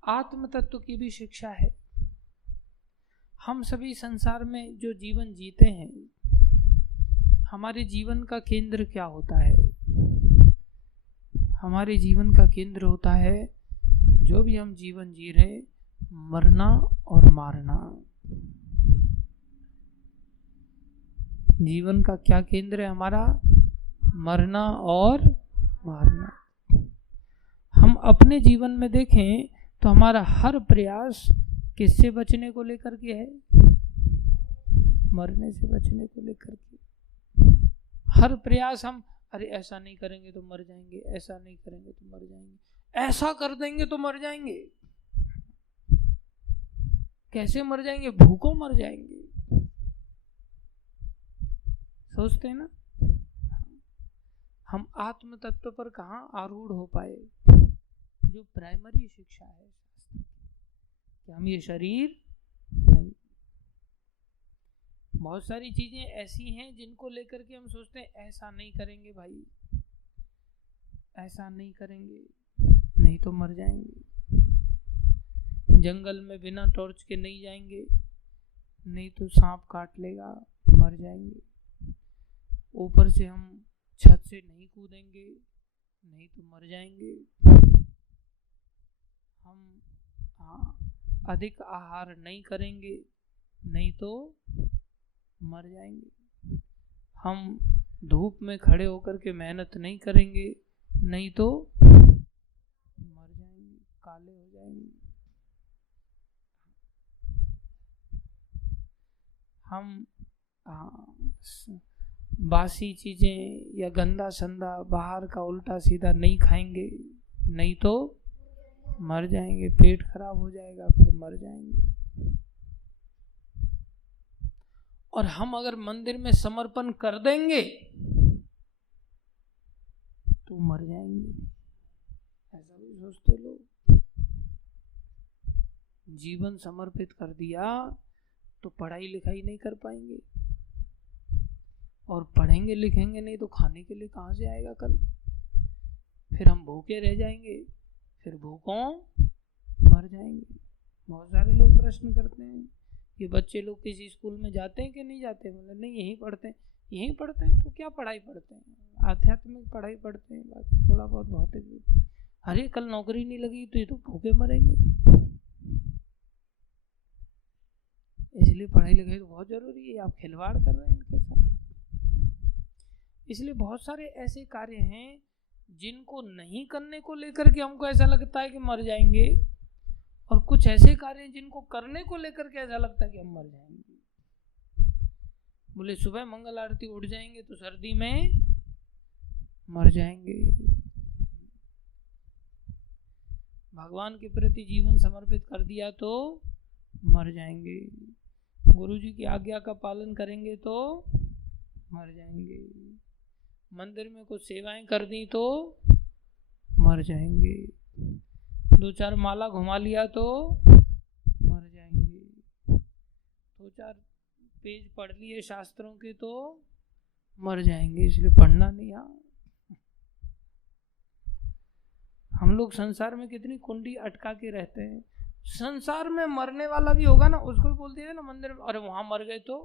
आत्म तत्व की भी शिक्षा है। हम सभी संसार में जो जीवन जीते हैं, हमारे जीवन का केंद्र क्या होता है? हमारे जीवन का केंद्र होता है, जो भी हम जीवन जी रहे, मरना और मारना। जीवन का क्या केंद्र है हमारा? मरना और मारना। हम अपने जीवन में देखें तो हमारा हर प्रयास किससे बचने को लेकर के है? मरने से बचने को लेकर के। हर प्रयास हम, अरे ऐसा नहीं करेंगे तो मर जाएंगे, ऐसा नहीं करेंगे तो मर जाएंगे, ऐसा कर देंगे तो मर जाएंगे। कैसे मर जाएंगे? भूखों मर जाएंगे। सोचते हैं ना? हम आत्म तत्व पर कहाँ आरूढ़ हो पाए? जो प्राइमरी शिक्षा है कि हम ये शरीर नहीं। बहुत सारी चीजें ऐसी हैं जिनको लेकर के हम सोचते हैं ऐसा नहीं करेंगे भाई, ऐसा नहीं करेंगे, नहीं तो मर जाएंगे। जंगल में बिना टॉर्च के नहीं जाएंगे, नहीं तो सांप काट लेगा, मर जाएंगे। ऊपर से हम छत से नहीं कूदेंगे, नहीं तो मर जाएंगे। हम अधिक आहार नहीं करेंगे, नहीं तो मर जाएंगे। हम धूप में खड़े होकर के मेहनत नहीं करेंगे, नहीं तो मर जाएंगे, काले हो जाएंगे। हम बासी चीजें या गंदा संदा बाहर का उल्टा सीधा नहीं खाएंगे, नहीं तो मर जाएंगे। पेट खराब हो जाएगा, फिर मर जाएंगे। और हम अगर मंदिर में समर्पण कर देंगे तो मर जाएंगे, ऐसा भी सोचते लोग। जीवन समर्पित कर दिया तो पढ़ाई लिखाई नहीं कर पाएंगे, और पढ़ेंगे लिखेंगे नहीं तो खाने के लिए कहाँ से आएगा कल? फिर हम भूखे रह जाएंगे, फिर भूखों मर जाएंगे। बहुत सारे लोग प्रश्न करते हैं कि बच्चे लोग किसी स्कूल में जाते हैं कि नहीं जाते? मतलब नहीं, यहीं पढ़ते हैं। यहीं पढ़ते हैं तो क्या पढ़ाई पढ़ते हैं? आध्यात्मिक पढ़ाई पढ़ते हैं, बाकी थोड़ा बहुत भौतिक। अरे कल नौकरी नहीं लगी तो ये तो भूखे मरेंगे। इसलिए पढ़ाई लिखाई तो बहुत जरूरी है, आप खिलवाड़ कर रहे हैं इनके साथ। इसलिए बहुत सारे ऐसे कार्य हैं जिनको नहीं करने को लेकर के हमको ऐसा लगता है कि मर जाएंगे, और कुछ ऐसे कार्य हैं जिनको करने को लेकर के ऐसा लगता है कि हम मर जाएंगे। बोले सुबह मंगल आरती उठ जाएंगे तो सर्दी में मर जाएंगे। भगवान के प्रति जीवन समर्पित कर दिया तो मर जाएंगे। गुरु जी की आज्ञा का पालन करेंगे तो मर जाएंगे। मंदिर में कुछ सेवाएं कर दी तो मर जाएंगे। 2-4 माला घुमा लिया तो मर जाएंगे। 2-4 पेज पढ़ लिए शास्त्रों के तो मर जाएंगे। इसलिए पढ़ना नहीं। हम लोग संसार में कितनी कुंडी अटका के रहते हैं। संसार में मरने वाला भी होगा ना, उसको भी बोल दिया ना मंदिर में, अरे वहां मर गए तो,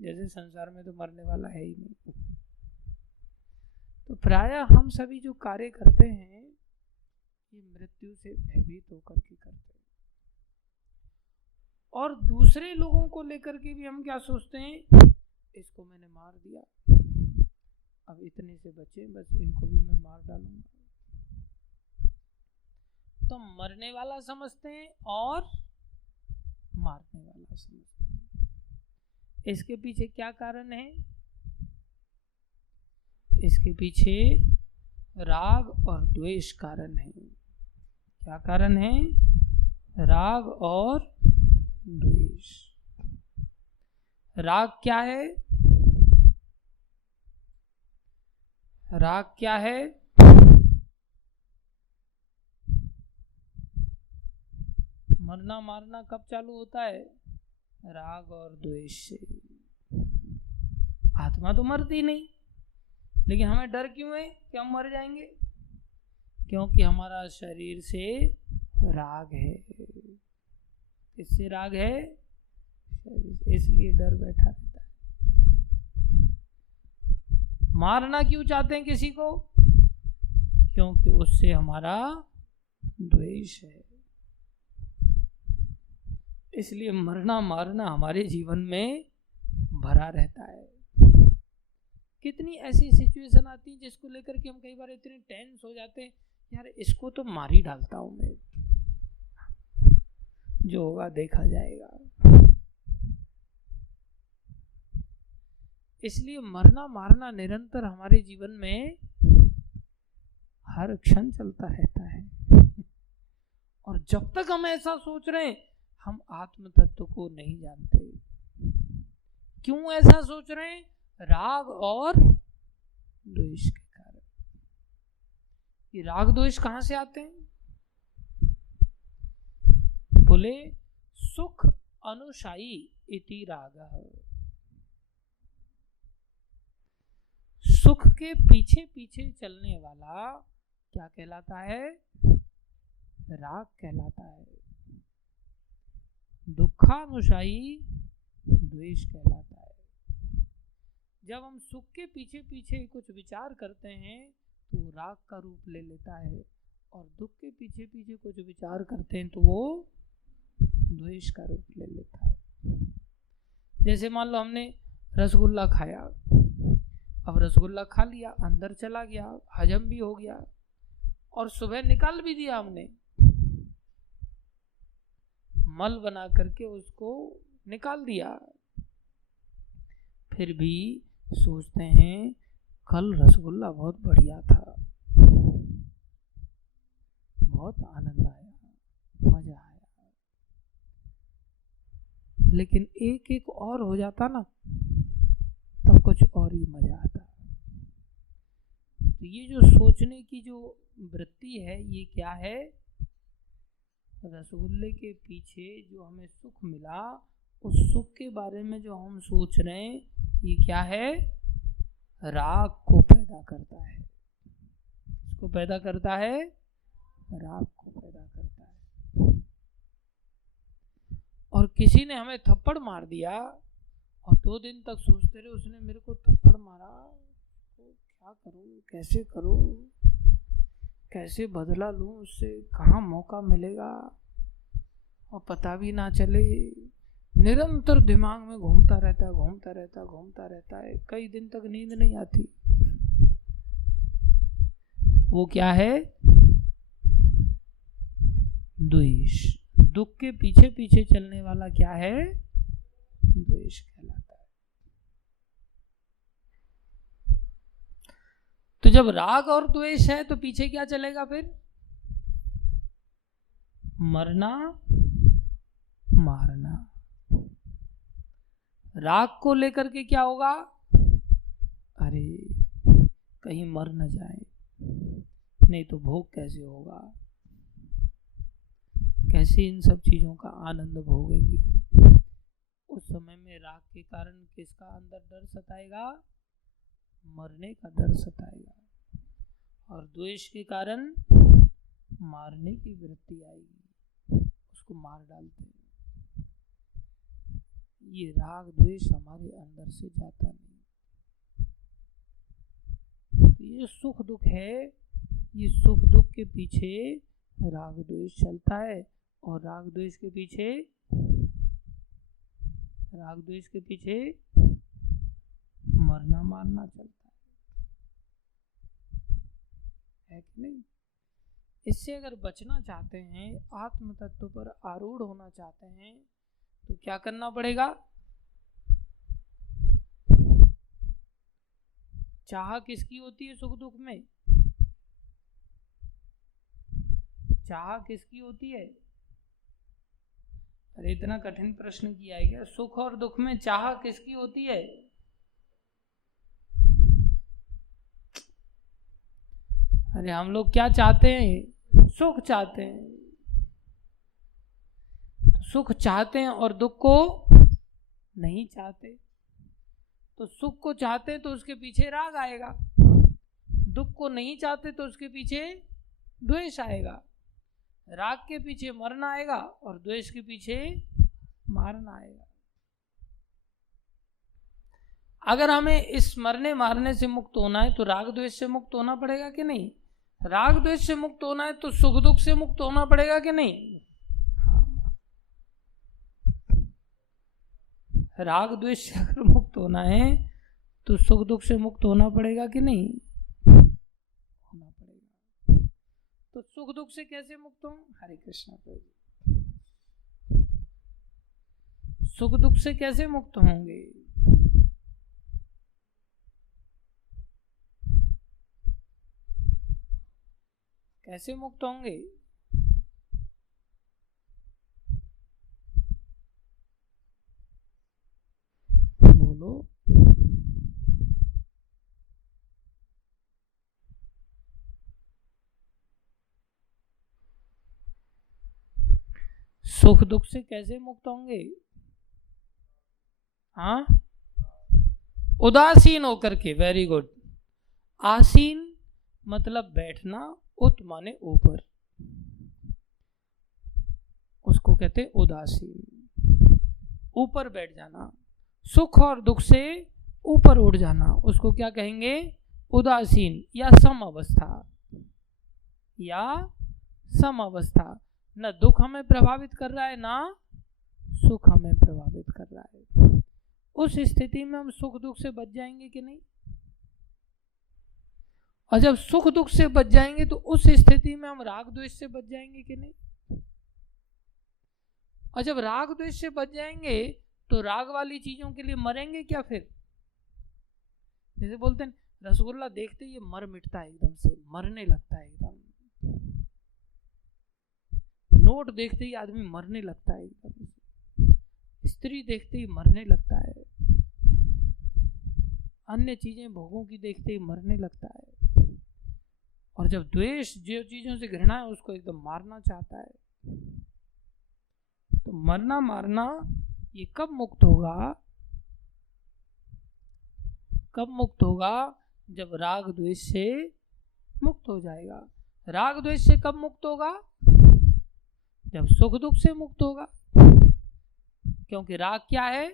जैसे संसार में तो मरने वाला है ही नहीं। तो प्रायः हम सभी जो कार्य करते हैं ये मृत्यु से भयभीत होकर के करते हैं। और दूसरे लोगों को लेकर के भी हम क्या सोचते हैं, इसको मैंने मार दिया, अब इतने से बचे, बस इनको भी मैं मार डालूंगा। तो मरने वाला समझते हैं और मारने वाला समझते हैं। इसके पीछे क्या कारण है? इसके पीछे राग और द्वेष कारण है। क्या कारण है? राग और द्वेष। राग क्या है? राग क्या है? मरना मारना कब चालू होता है? राग और द्वेष से। आत्मा तो मरती नहीं, लेकिन हमें डर क्यों है कि हम मर जाएंगे? क्योंकि हमारा शरीर से राग है। किससे राग है? इसलिए डर बैठा रहता है। मारना क्यों चाहते हैं किसी को? क्योंकि उससे हमारा द्वेष है। इसलिए मरना मारना हमारे जीवन में भरा रहता है। कितनी ऐसी सिचुएशन आती है जिसको लेकर के हम कई बार इतने टेंस हो जाते हैं, यार इसको तो मार ही डालता हूं मैं, जो होगा देखा जाएगा। इसलिए मरना मारना निरंतर हमारे जीवन में हर क्षण चलता रहता है। और जब तक हम ऐसा सोच रहे हैं, हम आत्म तत्व को नहीं जानते। क्यों ऐसा सोच रहे हैं? राग और द्वेष के कारण। ये राग द्वेष कहां से आते हैं? बोले सुख अनुशायी इति रागः। सुख के पीछे पीछे चलने वाला क्या कहलाता है? राग कहलाता है। दुखानुशायी द्वेष कहलाता है। जब हम सुख के पीछे पीछे कुछ विचार करते हैं तो वो राग का रूप ले लेता है, और दुख के पीछे पीछे कुछ विचार करते हैं तो वो द्वेष का रूप ले लेता है। जैसे मान लो हमने रसगुल्ला खाया, अब रसगुल्ला खा लिया, अंदर चला गया, हजम भी हो गया, और सुबह निकाल भी दिया हमने, मल बना करके उसको निकाल दिया। फिर भी सोचते हैं कल रसगुल्ला बहुत बढ़िया था, बहुत आनंद आया, मजा आया। लेकिन एक एक और हो जाता ना, तब कुछ और ही मजा आता। तो ये जो सोचने की जो वृत्ति है, ये क्या है? रसगुल्ले के पीछे जो हमें सुख मिला, उस सुख के बारे में जो हम सोच रहे हैं, ये क्या है? राग को पैदा करता है। इसको पैदा करता है, राग को पैदा करता है। और किसी ने हमें थप्पड़ मार दिया और 2 दिन तक सोचते रहे उसने मेरे को थप्पड़ मारा, तो क्या करूं, कैसे करूं, कैसे बदला लूं उससे, कहाँ मौका मिलेगा और पता भी ना चले। निरंतर दिमाग में घूमता रहता है, कई दिन तक नींद नहीं आती। वो क्या है? द्वेष। दुख के पीछे पीछे चलने वाला क्या है? द्वेष कहलाता है। तो जब राग और द्वेष है तो पीछे क्या चलेगा फिर? मरना मारना। राग को लेकर के क्या होगा? अरे कहीं मर न जाए, नहीं तो भोग कैसे होगा, कैसे इन सब चीजों का आनंद भोगेंगे। उस समय में राग के कारण किसका अंदर डर सताएगा? मरने का डर सताएगा। और द्वेष के कारण मारने की वृत्ति आएगी, उसको मार डालते हैं। ये राग द्वेष हमारे अंदर से जाता नहीं। तो ये सुख दुख है, ये सुख दुख के पीछे राग द्वेष चलता है। और राग द्वेष के पीछे मरना मारना चलता है कि नहीं? इससे अगर बचना चाहते हैं, आत्म तत्व पर आरूढ़ होना चाहते हैं, तो क्या करना पड़ेगा? चाह किसकी होती है सुख दुख में? चाह किसकी होती है? अरे इतना कठिन प्रश्न किया है क्या? सुख और दुख में चाह किसकी होती है? अरे हम लोग क्या चाहते हैं? सुख चाहते हैं। सुख चाहते हैं और दुख को नहीं चाहते। तो सुख को चाहते तो उसके पीछे राग आएगा, दुख को नहीं चाहते तो उसके पीछे द्वेष आएगा। राग के पीछे मरना आएगा और द्वेष के पीछे मारना आएगा। अगर हमें इस मरने मारने से मुक्त होना है तो राग द्वेष से मुक्त होना पड़ेगा कि नहीं? राग द्वेष से मुक्त होना है तो सुख दुख से मुक्त होना पड़ेगा कि नहीं? राग द्वेष से अगर मुक्त होना है तो सुख दुख से मुक्त होना पड़ेगा कि नहीं? होना पड़ेगा। तो सुख दुख से कैसे मुक्त हों? हरे कृष्णा प्रभु। सुख दुख से कैसे मुक्त होंगे? कैसे मुक्त होंगे? बोलो। सुख दुख से कैसे मुक्त होंगे? हाँ, उदासीन होकर के। Very good. आसीन मतलब बैठना, उत माने ऊपर, उसको कहते उदासीन, ऊपर बैठ जाना। सुख और दुख से ऊपर उठ जाना, उसको क्या कहेंगे? उदासीन या सम अवस्था। या सम अवस्था। न दुख हमें प्रभावित कर रहा है, ना सुख हमें प्रभावित कर रहा है। उस स्थिति में हम सुख दुख से बच जाएंगे कि नहीं? और जब सुख दुख से बच जाएंगे तो उस स्थिति में हम राग द्वेष से बच जाएंगे कि नहीं? और जब राग द्वेष से बच जाएंगे तो राग वाली चीजों के लिए मरेंगे क्या फिर? जैसे बोलते हैं रसगुल्ला देखते ही मर मिटता है, एकदम से मरने लगता है एकदम। नोट देखते ही आदमी मरने लगता है एकदम। स्त्री देखते ही मरने लगता है। अन्य चीजें भोगों की देखते ही मरने लगता है। और जब द्वेष जो चीजों से घृणा है उसको एकदम मारना चाहता है। तो मरना मारना ये कब मुक्त होगा? कब मुक्त होगा? जब राग द्वेष से मुक्त हो जाएगा। राग द्वेष से कब मुक्त होगा? जब सुख दुख से मुक्त होगा। क्योंकि राग क्या है?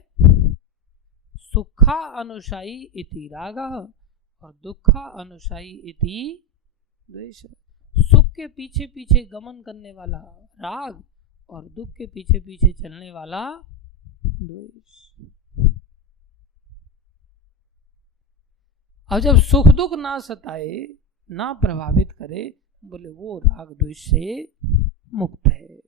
सुखा अनुशायी इति रागः और दुखा अनुशायी इति द्वेष। के पीछे पीछे गमन करने वाला राग और दुख के पीछे पीछे चलने वाला द्वेष। अब जब सुख दुख ना सताए, ना प्रभावित करे, बोले वो राग द्वेष से मुक्त है।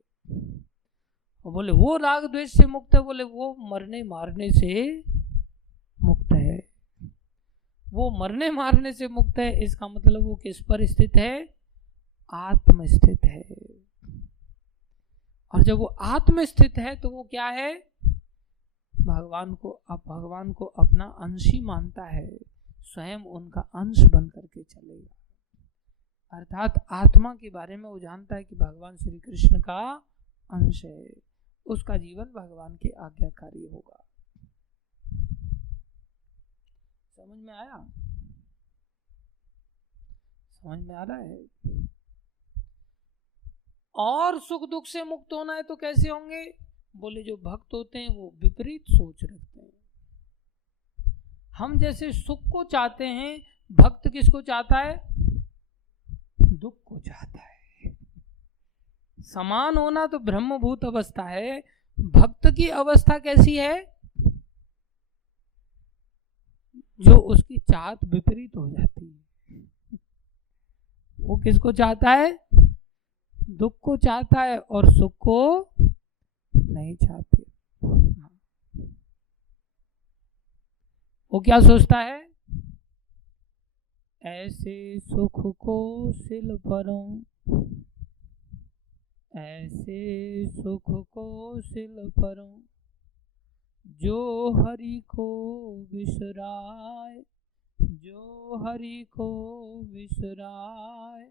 बोले वो राग द्वेष से मुक्त है, बोले वो मरने मारने से मुक्त है। वो मरने मारने से मुक्त है, इसका मतलब वो किस पर स्थित है? आत्म स्थित है। और जब वो आत्म स्थित है तो वो क्या है? भगवान को अपना अंशी मानता है, स्वयं उनका अंश बन करके चलेगा। अर्थात आत्मा के बारे में वो जानता है कि भगवान श्री कृष्ण का अंश है, उसका जीवन भगवान के आज्ञाकारी होगा। समझ में आया? समझ में आ रहा है? और सुख दुख से मुक्त होना है तो कैसे होंगे? बोले जो भक्त होते हैं वो विपरीत सोच रखते हैं। हम जैसे सुख को चाहते हैं, भक्त किसको चाहता है? दुख को चाहता है। समान होना तो ब्रह्मभूत अवस्था है, भक्त की अवस्था कैसी है? जो उसकी चाहत विपरीत हो जाती है। वो किसको चाहता है? दुख को चाहता है और सुख को नहीं चाहते। वो क्या सोचता है? ऐसे सुख को सिल परों, ऐसे सुख को सिल परों, जो हरि को विसराय, जो हरि को विसराय,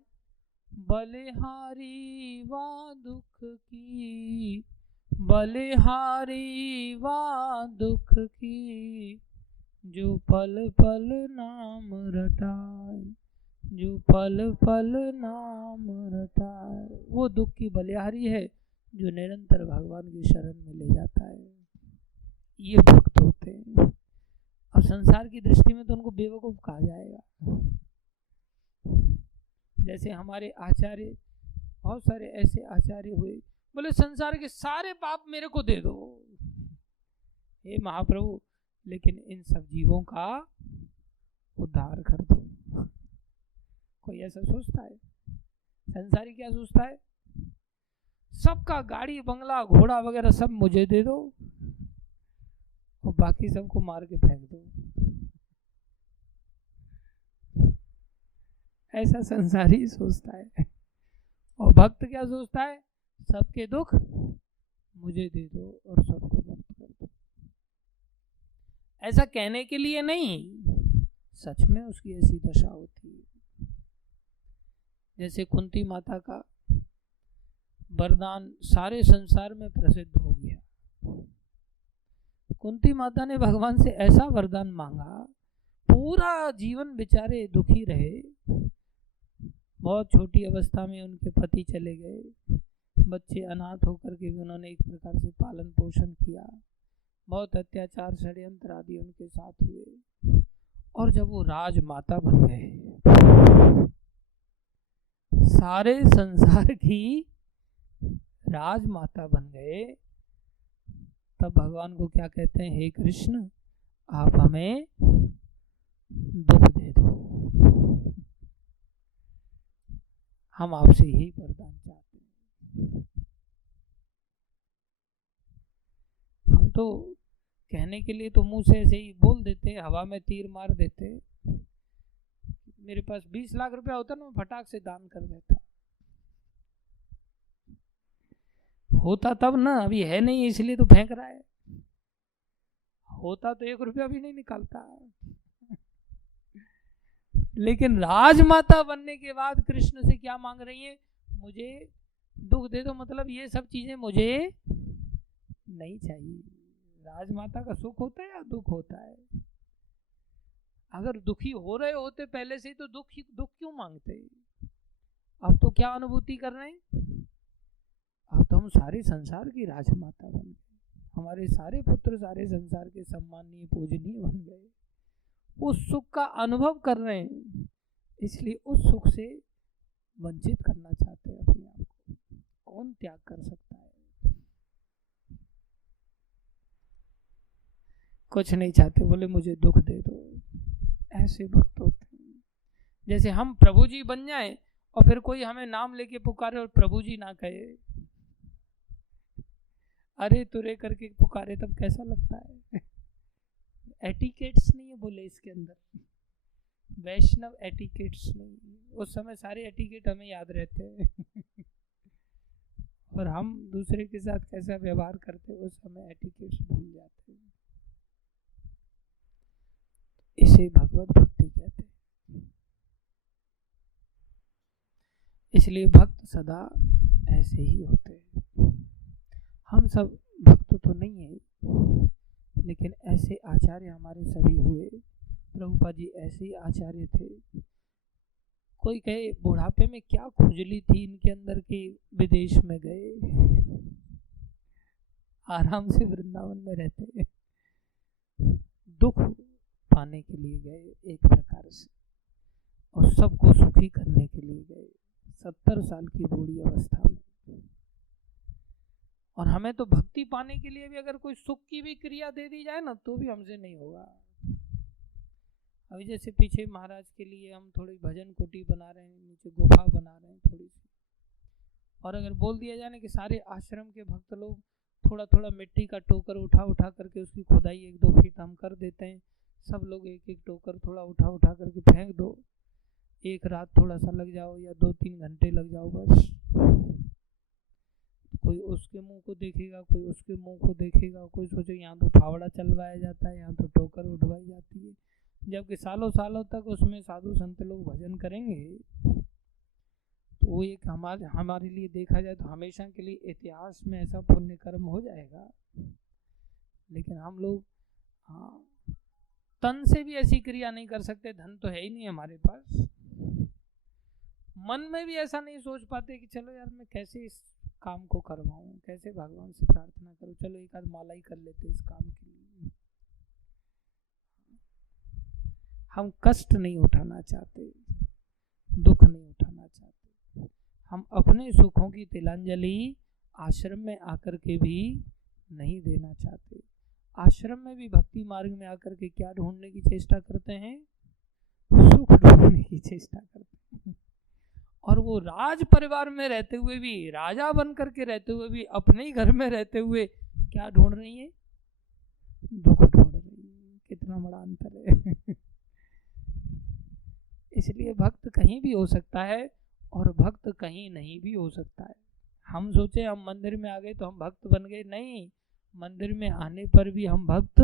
बलिहारी वा दुख की, बलिहारी वा दुख की, जो पल पल नाम रटाए, जो पल पल नाम रटाए। वो दुख की बलिहारी है जो निरंतर भगवान की शरण में ले जाता है। ये भक्त होते हैं। अब संसार की दृष्टि में तो उनको बेवकूफ कहा जाएगा। जैसे हमारे आचार्य, बहुत सारे ऐसे आचार्य हुए, बोले संसार के सारे पाप मेरे को दे दो, हे महाप्रभु, लेकिन इन सब जीवों का उद्धार कर दो। कोई ऐसा सोचता है? संसारी क्या सोचता है? सबका गाड़ी बंगला घोड़ा वगैरह सब मुझे दे दो और बाकी सबको मार के फेंक दो। ऐसा संसारी सोचता है। और भक्त क्या सोचता है? सबके दुख मुझे दे दो और सबको मुक्त कर दो। ऐसा कहने के लिए नहीं, सच में उसकी ऐसी दशा होती है। जैसे कुंती माता का वरदान सारे संसार में प्रसिद्ध हो गया। कुंती माता ने भगवान से ऐसा वरदान मांगा, पूरा जीवन बेचारे दुखी रहे। बहुत छोटी अवस्था में उनके पति चले गए, बच्चे अनाथ होकर के भी उन्होंने एक प्रकार से पालन पोषण किया। बहुत अत्याचार षड्यंत्र आदि उनके साथ हुए। और जब वो राजमाता बन गए, सारे संसार की राजमाता बन गए, तब भगवान को क्या कहते हैं? हे कृष्ण, आप हमें दुख दे दो, हम आपसे यही वरदान चाहते हैं। हम तो कहने के लिए तो मुंह से ऐसे ही बोल देते, हवा में तीर मार देते। मेरे पास 20 लाख रुपया होता ना, मैं फटाक से दान कर देता। होता तब ना, अभी है नहीं इसलिए तो फेंक रहा है। होता तो 1 रुपया भी नहीं निकालता। लेकिन राजमाता बनने के बाद कृष्ण से क्या मांग रही है? मुझे दुख दे दो, मतलब ये सब चीजें मुझे नहीं चाहिए। राजमाता का सुख होता है या दुख होता है? अगर दुखी हो रहे होते पहले से तो दुख क्यों मांगते? अब तो क्या अनुभूति कर रहे हैं? अब तो हम सारे संसार की राजमाता बन गए, हमारे सारे पुत्र सारे संसार के सम्माननीय पूजनीय बन गए, उस सुख का अनुभव कर रहे हैं। इसलिए उस सुख से वंचित करना चाहते हैं अपने आप को। कौन त्याग कर सकता है? कुछ नहीं चाहते, बोले मुझे दुख दे दो। ऐसे भक्त होते हैं। जैसे हम प्रभु जी बन जाए और फिर कोई हमें नाम लेके पुकारे और प्रभु जी ना कहे, अरे तुरे करके पुकारे, तब कैसा लगता है? एटिकेट्स नहीं है बोले इसके अंदर, वैष्णव एटिकेट्स नहीं। उस समय सारे एटिकेट हमें याद रहते हैं और हम दूसरे के साथ कैसा व्यवहार करते हैं उस समय एटिकेट्स भूल जाते हैं। इसे भगवत भक्ति कहते हैं। इसलिए भक्त सदा ऐसे ही होते हैं। हम सब भक्त तो नहीं है, लेकिन ऐसे आचार्य हमारे सभी हुए। प्रभुपाद जी ऐसे ही आचार्य थे। कोई कहे बुढ़ापे में क्या खुजली थी इनके अंदर की, विदेश में गए, आराम से वृंदावन में रहते, दुख पाने के लिए गए एक प्रकार से, और सबको सुखी करने के लिए गए 70 साल की बूढ़ी अवस्था में। और हमें तो भक्ति पाने के लिए भी अगर कोई सुख की भी क्रिया दे दी जाए ना तो भी हमसे नहीं होगा। अभी जैसे पीछे महाराज के लिए हम थोड़ी भजन कुटी बना रहे हैं, नीचे गुफा बना रहे हैं थोड़ी सी, और अगर बोल दिया जाए ना कि सारे आश्रम के भक्त लोग थोड़ा थोड़ा मिट्टी का टोकर उठा उठा करके उसकी खुदाई 1-2 फीट हम कर देते हैं, सब लोग एक एक टोकर थोड़ा उठा उठा करके फेंक दो, एक रात थोड़ा सा लग जाओ या 2-3 घंटे लग जाओ बस। कोई उसके मुंह को देखेगा, कोई उसके मुंह को देखेगा, कोई सोचे यहाँ तो फावड़ा चलवाया जाता है, यहाँ तो टोकर उठवाई जाती है, जबकि सालों सालों तक उसमें साधु संत लोग भजन करेंगे। तो वो एक हमारे लिए देखा जाए तो हमेशा के लिए इतिहास में ऐसा पुण्य कर्म हो जाएगा। लेकिन हम लोग तन से भी ऐसी क्रिया नहीं कर सकते, धन तो है ही नहीं हमारे पास। मन में भी ऐसा नहीं सोच पाते कि चलो यार मैं कैसे इस काम को करवाऊं, कैसे भगवान से प्रार्थना करूं, चलो एक आध माला ही कर लेते इस काम के लिए। हम कष्ट नहीं उठाना चाहते, दुख नहीं उठाना चाहते। हम अपने सुखों की तिलांजलि आश्रम में आकर के भी नहीं देना चाहते। आश्रम में भी भक्ति मार्ग में आकर के क्या ढूंढने की चेष्टा करते हैं? सुख ढूंढने की चेष्टा करते हैं। और वो राज परिवार में रहते हुए भी, राजा बन करके रहते हुए भी, अपने ही घर में रहते हुए क्या ढूंढ रही है? दुख ढूंढ रही है। कितना बड़ा अंतर है। इसलिए भक्त कहीं भी हो सकता है और भक्त कहीं नहीं भी हो सकता है। हम सोचे हम मंदिर में आ गए तो हम भक्त बन गए, नहीं, मंदिर में आने पर भी हम भक्त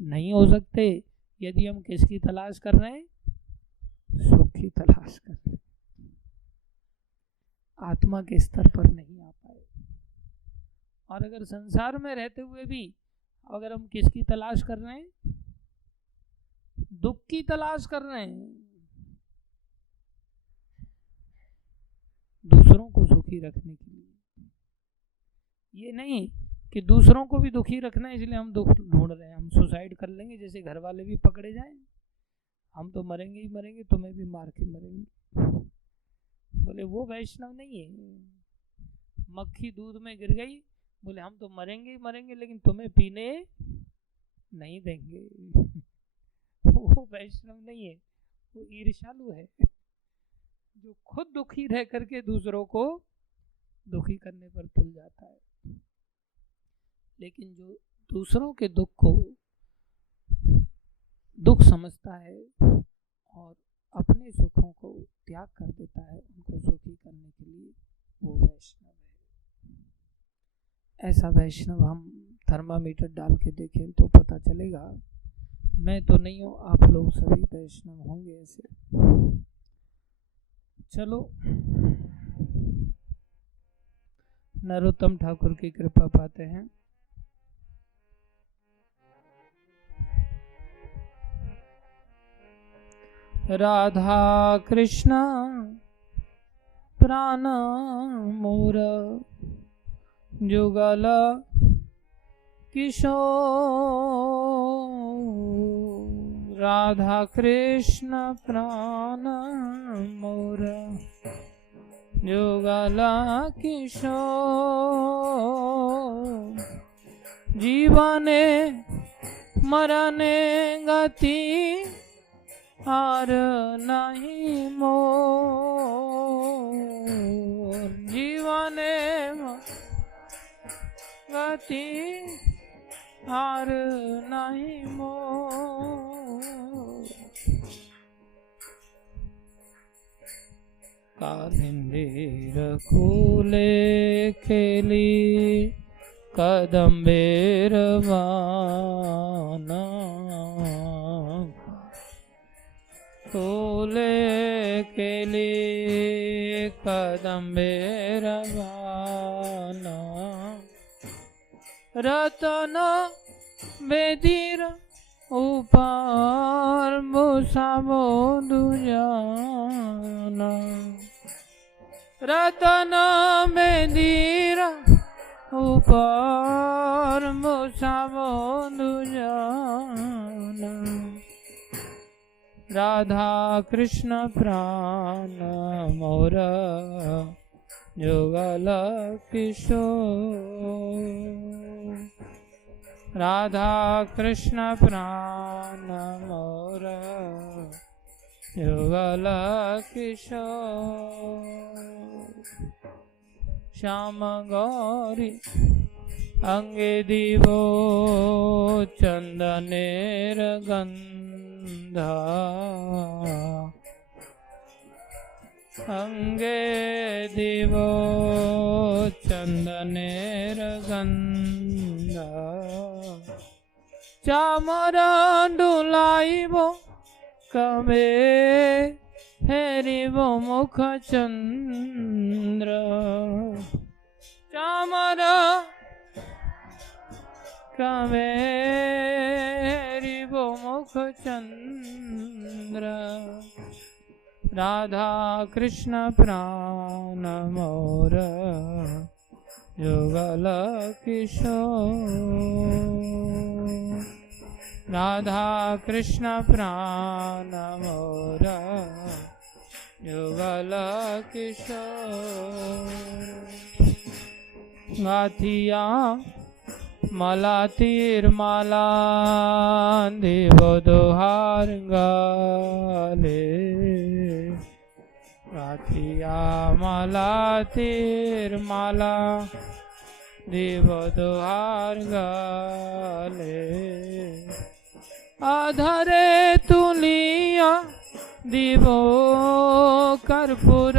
नहीं हो सकते यदि हम किसकी तलाश कर रहे हैं? सुख की तलाश कर रहे हैं, आत्मा के स्तर पर नहीं आ पाए। और अगर संसार में रहते हुए भी अगर हम किसकी तलाश कर रहे हैं? दुख की तलाश कर रहे हैं, दूसरों को सुखी रखने के लिए। ये नहीं कि दूसरों को भी दुखी रखना है इसलिए हम दुख ढूंढ रहे हैं, हम सुसाइड कर लेंगे जैसे घर वाले भी पकड़े जाएं, हम तो मरेंगे ही मरेंगे, तुम्हें भी मार के मरेंगे। बोले वो वैष्णव नहीं है। मक्खी दूध में गिर गई, बोले हम तो मरेंगे ही मरेंगे लेकिन तुम्हें पीने नहीं देंगे। वो वैष्णव नहीं है, वो ईर्ष्यालु है, जो खुद दुखी रह करके दूसरों को दुखी करने पर तुल जाता है। लेकिन जो दूसरों के दुख को दुख समझता है और अपने सुखों को त्याग कर देता है उनको सुखी करने के लिए, वो वैष्णव है। ऐसा वैष्णव हम थर्मामीटर डाल के देखें तो पता चलेगा। मैं तो नहीं हूँ, आप लोग सभी वैष्णव होंगे ऐसे। चलो, नरोत्तम ठाकुर की कृपा पाते हैं। राधा कृष्ण प्राण मोर जुगल किशोर, राधा कृष्ण प्राण मोर जुगल किशोर जीवने मरने गति हार नहीं मोर जीवने गति हार नहीं मोर कालिंदीर कूले खेली कदम्बेर वाना कूले खेली कदम्बेर वाना रतन बेदीर ऊपर बुसाबो दुजाना रतन बेदीर ऊपर बुसाबो दुजाना राधा कृष्ण प्राण मोर जुगल किशोर राधा कृष्ण प्राण मोर जुगल किशोर श्याम गौरी अंगे दिवो चंदनेर गंधा अंगे दिवो चंदनेर गंधा चामर डुलाइबो कबे फेरिबो मुख चंद्र चामर कबे फेरिबो मुख चंद्र राधा कृष्ण प्राण मोर जुगल किशोर राधा कृष्ण प्राण मोर जुगल किशोर गाथिया मलातीर माला देव दोहार गाले गाथिया मलातीर माला देव दोहार गाले आधरे तुलिया दिवो कर्पूर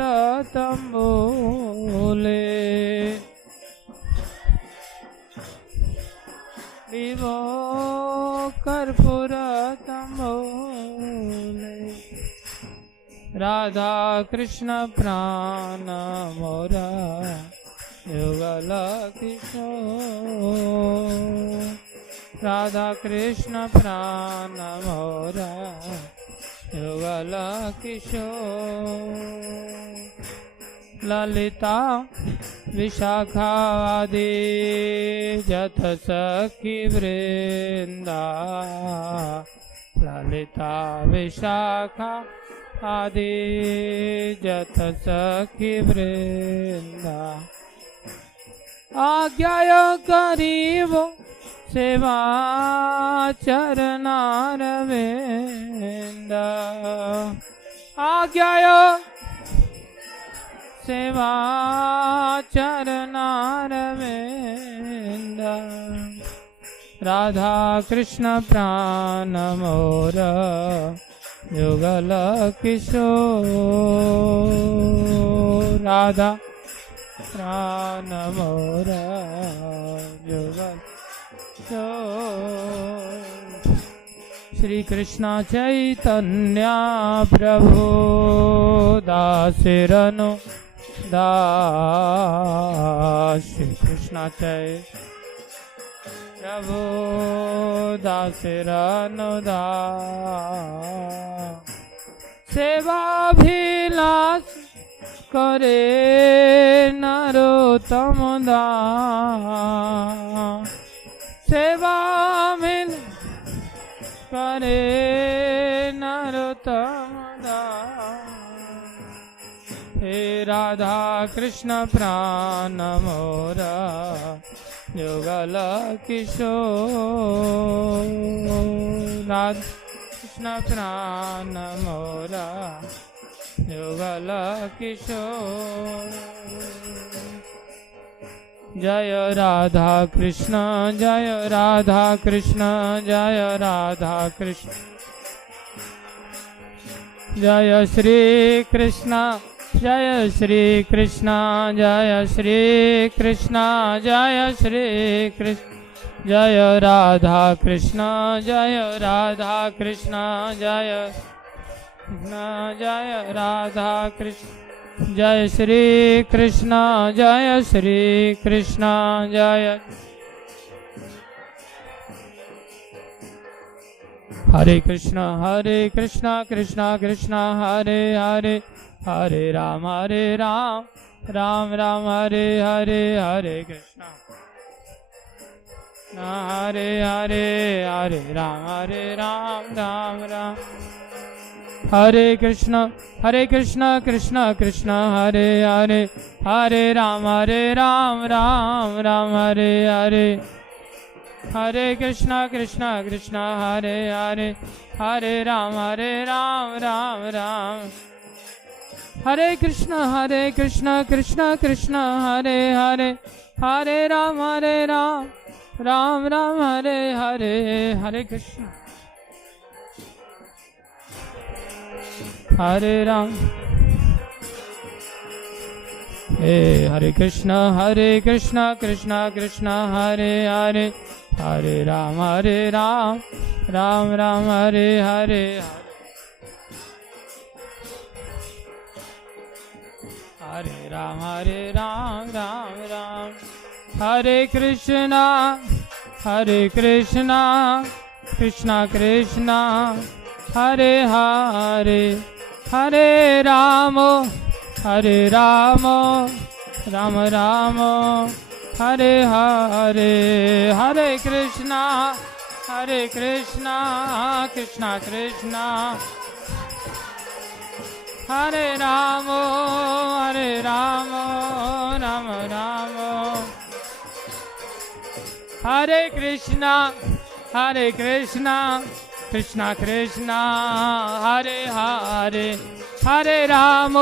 तंबोले दिवो कर्पूर तंबोले राधा कृष्ण प्राण मोरा जुगल किशोर राधा कृष्ण प्राण मोरा जुगल किशोर ललिता विशाखा आदि जथ सखी वृंदा ललिता विशाखा आदि जथ सखी वृंदा आज्ञाय करीबो सेवा चरणारविंद आज्ञाय सेवा चरणारविंद राधा कृष्ण प्राण मोर जुगल किशोर राधा प्राण मोर जुगल श्री कृष्ण चैतन्य प्रभु दासरनु दास श्री कृष्ण चैतन्य प्रभु दासरनु दास सेवाभिलाष करे नरोत्तम दास सेवा मिल करे नरोत्तम दास हे राधा कृष्ण प्राण मोरा युगल किशोर, राधा कृष्ण प्राण मोरा युगल किशोर। जय राधा कृष्ण जय राधा कृष्ण जय राधा कृष्ण, जय श्री कृष्ण जय श्री कृष्ण जय श्री कृष्ण जय श्री कृष्ण, जय राधा कृष्ण जय राधा कृष्ण जय जय राधा कृष्ण, जय श्री कृष्ण जय श्री कृष्ण जय। हरे कृष्ण कृष्ण कृष्ण हरे हरे, हरे राम राम राम हरे हरे, हरे कृष्ण हरे हरे, हरे राम राम राम। हरे कृष्ण कृष्ण कृष्ण हरे हरे, हरे राम राम राम हरे हरे, हरे कृष्ण कृष्ण हरे हरे, हरे राम राम राम। हरे कृष्ण कृष्ण कृष्ण हरे हरे, हरे राम राम राम हरे हरे, हरे कृष्ण हरे राम। हरे कृष्ण कृष्ण कृष्ण हरे हरे, हरे राम राम राम हरे हरे, हरे राम राम राम। हरे कृष्णा कृष्णा कृष्णा हरे हरे, हरे राम राम राम हरे हरे, हरे कृष्णा कृष्णा कृष्णा हरे राम राम राम, हरे कृष्णा कृष्णा हरे हरे, हरे राम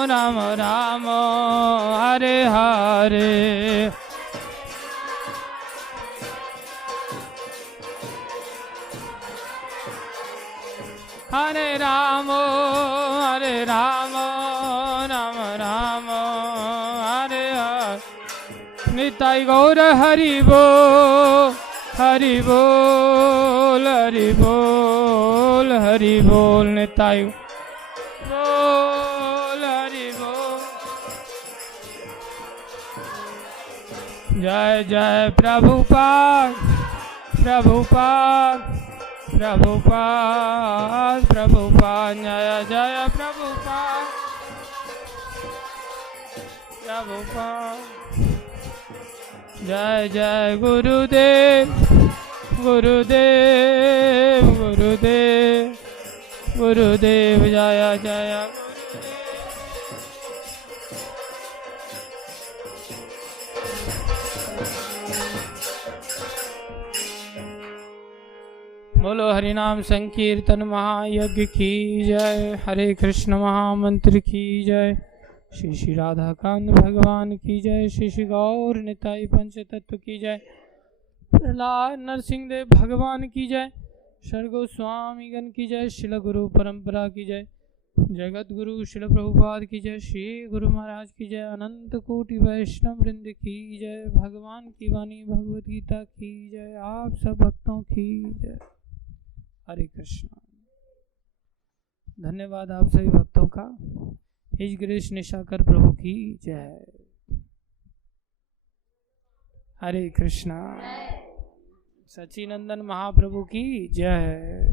राम राम हरे हरे, हरे राम राम राम हरे हरे। निताई गौर हरि बोल हरि बोल हरि बोल हरि बोल, निताई बोल हरि बोल। जय जय प्रभुपाद प्रभुपाद प्रभुपाद प्रभुपाद, जय जय प्रभुपाद प्रभुपाद। जय जय गुरुदेव गुरुदेव गुरुदेव गुरुदेव, जय जय बोलो हरिनाम संकीर्तन महायज्ञ की जय, हरे कृष्ण महामंत्र की जय, श्री श्री राधा कांत भगवान की जय, श्री श्री गौर निताई पंच तत्व की जय, प्रहलाद नरसिंह देव भगवान की जय, सरगो स्वामीगण की जय, शिल गुरु परंपरा की जय, जगत गुरु शिल प्रभुपाद की जय, श्री गुरु महाराज की जय, अनंत कोटि वैष्णव वृंद की जय, भगवान की वाणी भगवत गीता की जय, आप सब भक्तों की जय। हरे कृष्ण। धन्यवाद आप सभी भक्तों का। हिज गिरीश निशाकर प्रभु की जय। हरे कृष्णा। सच्चिनंदन महाप्रभु की जय।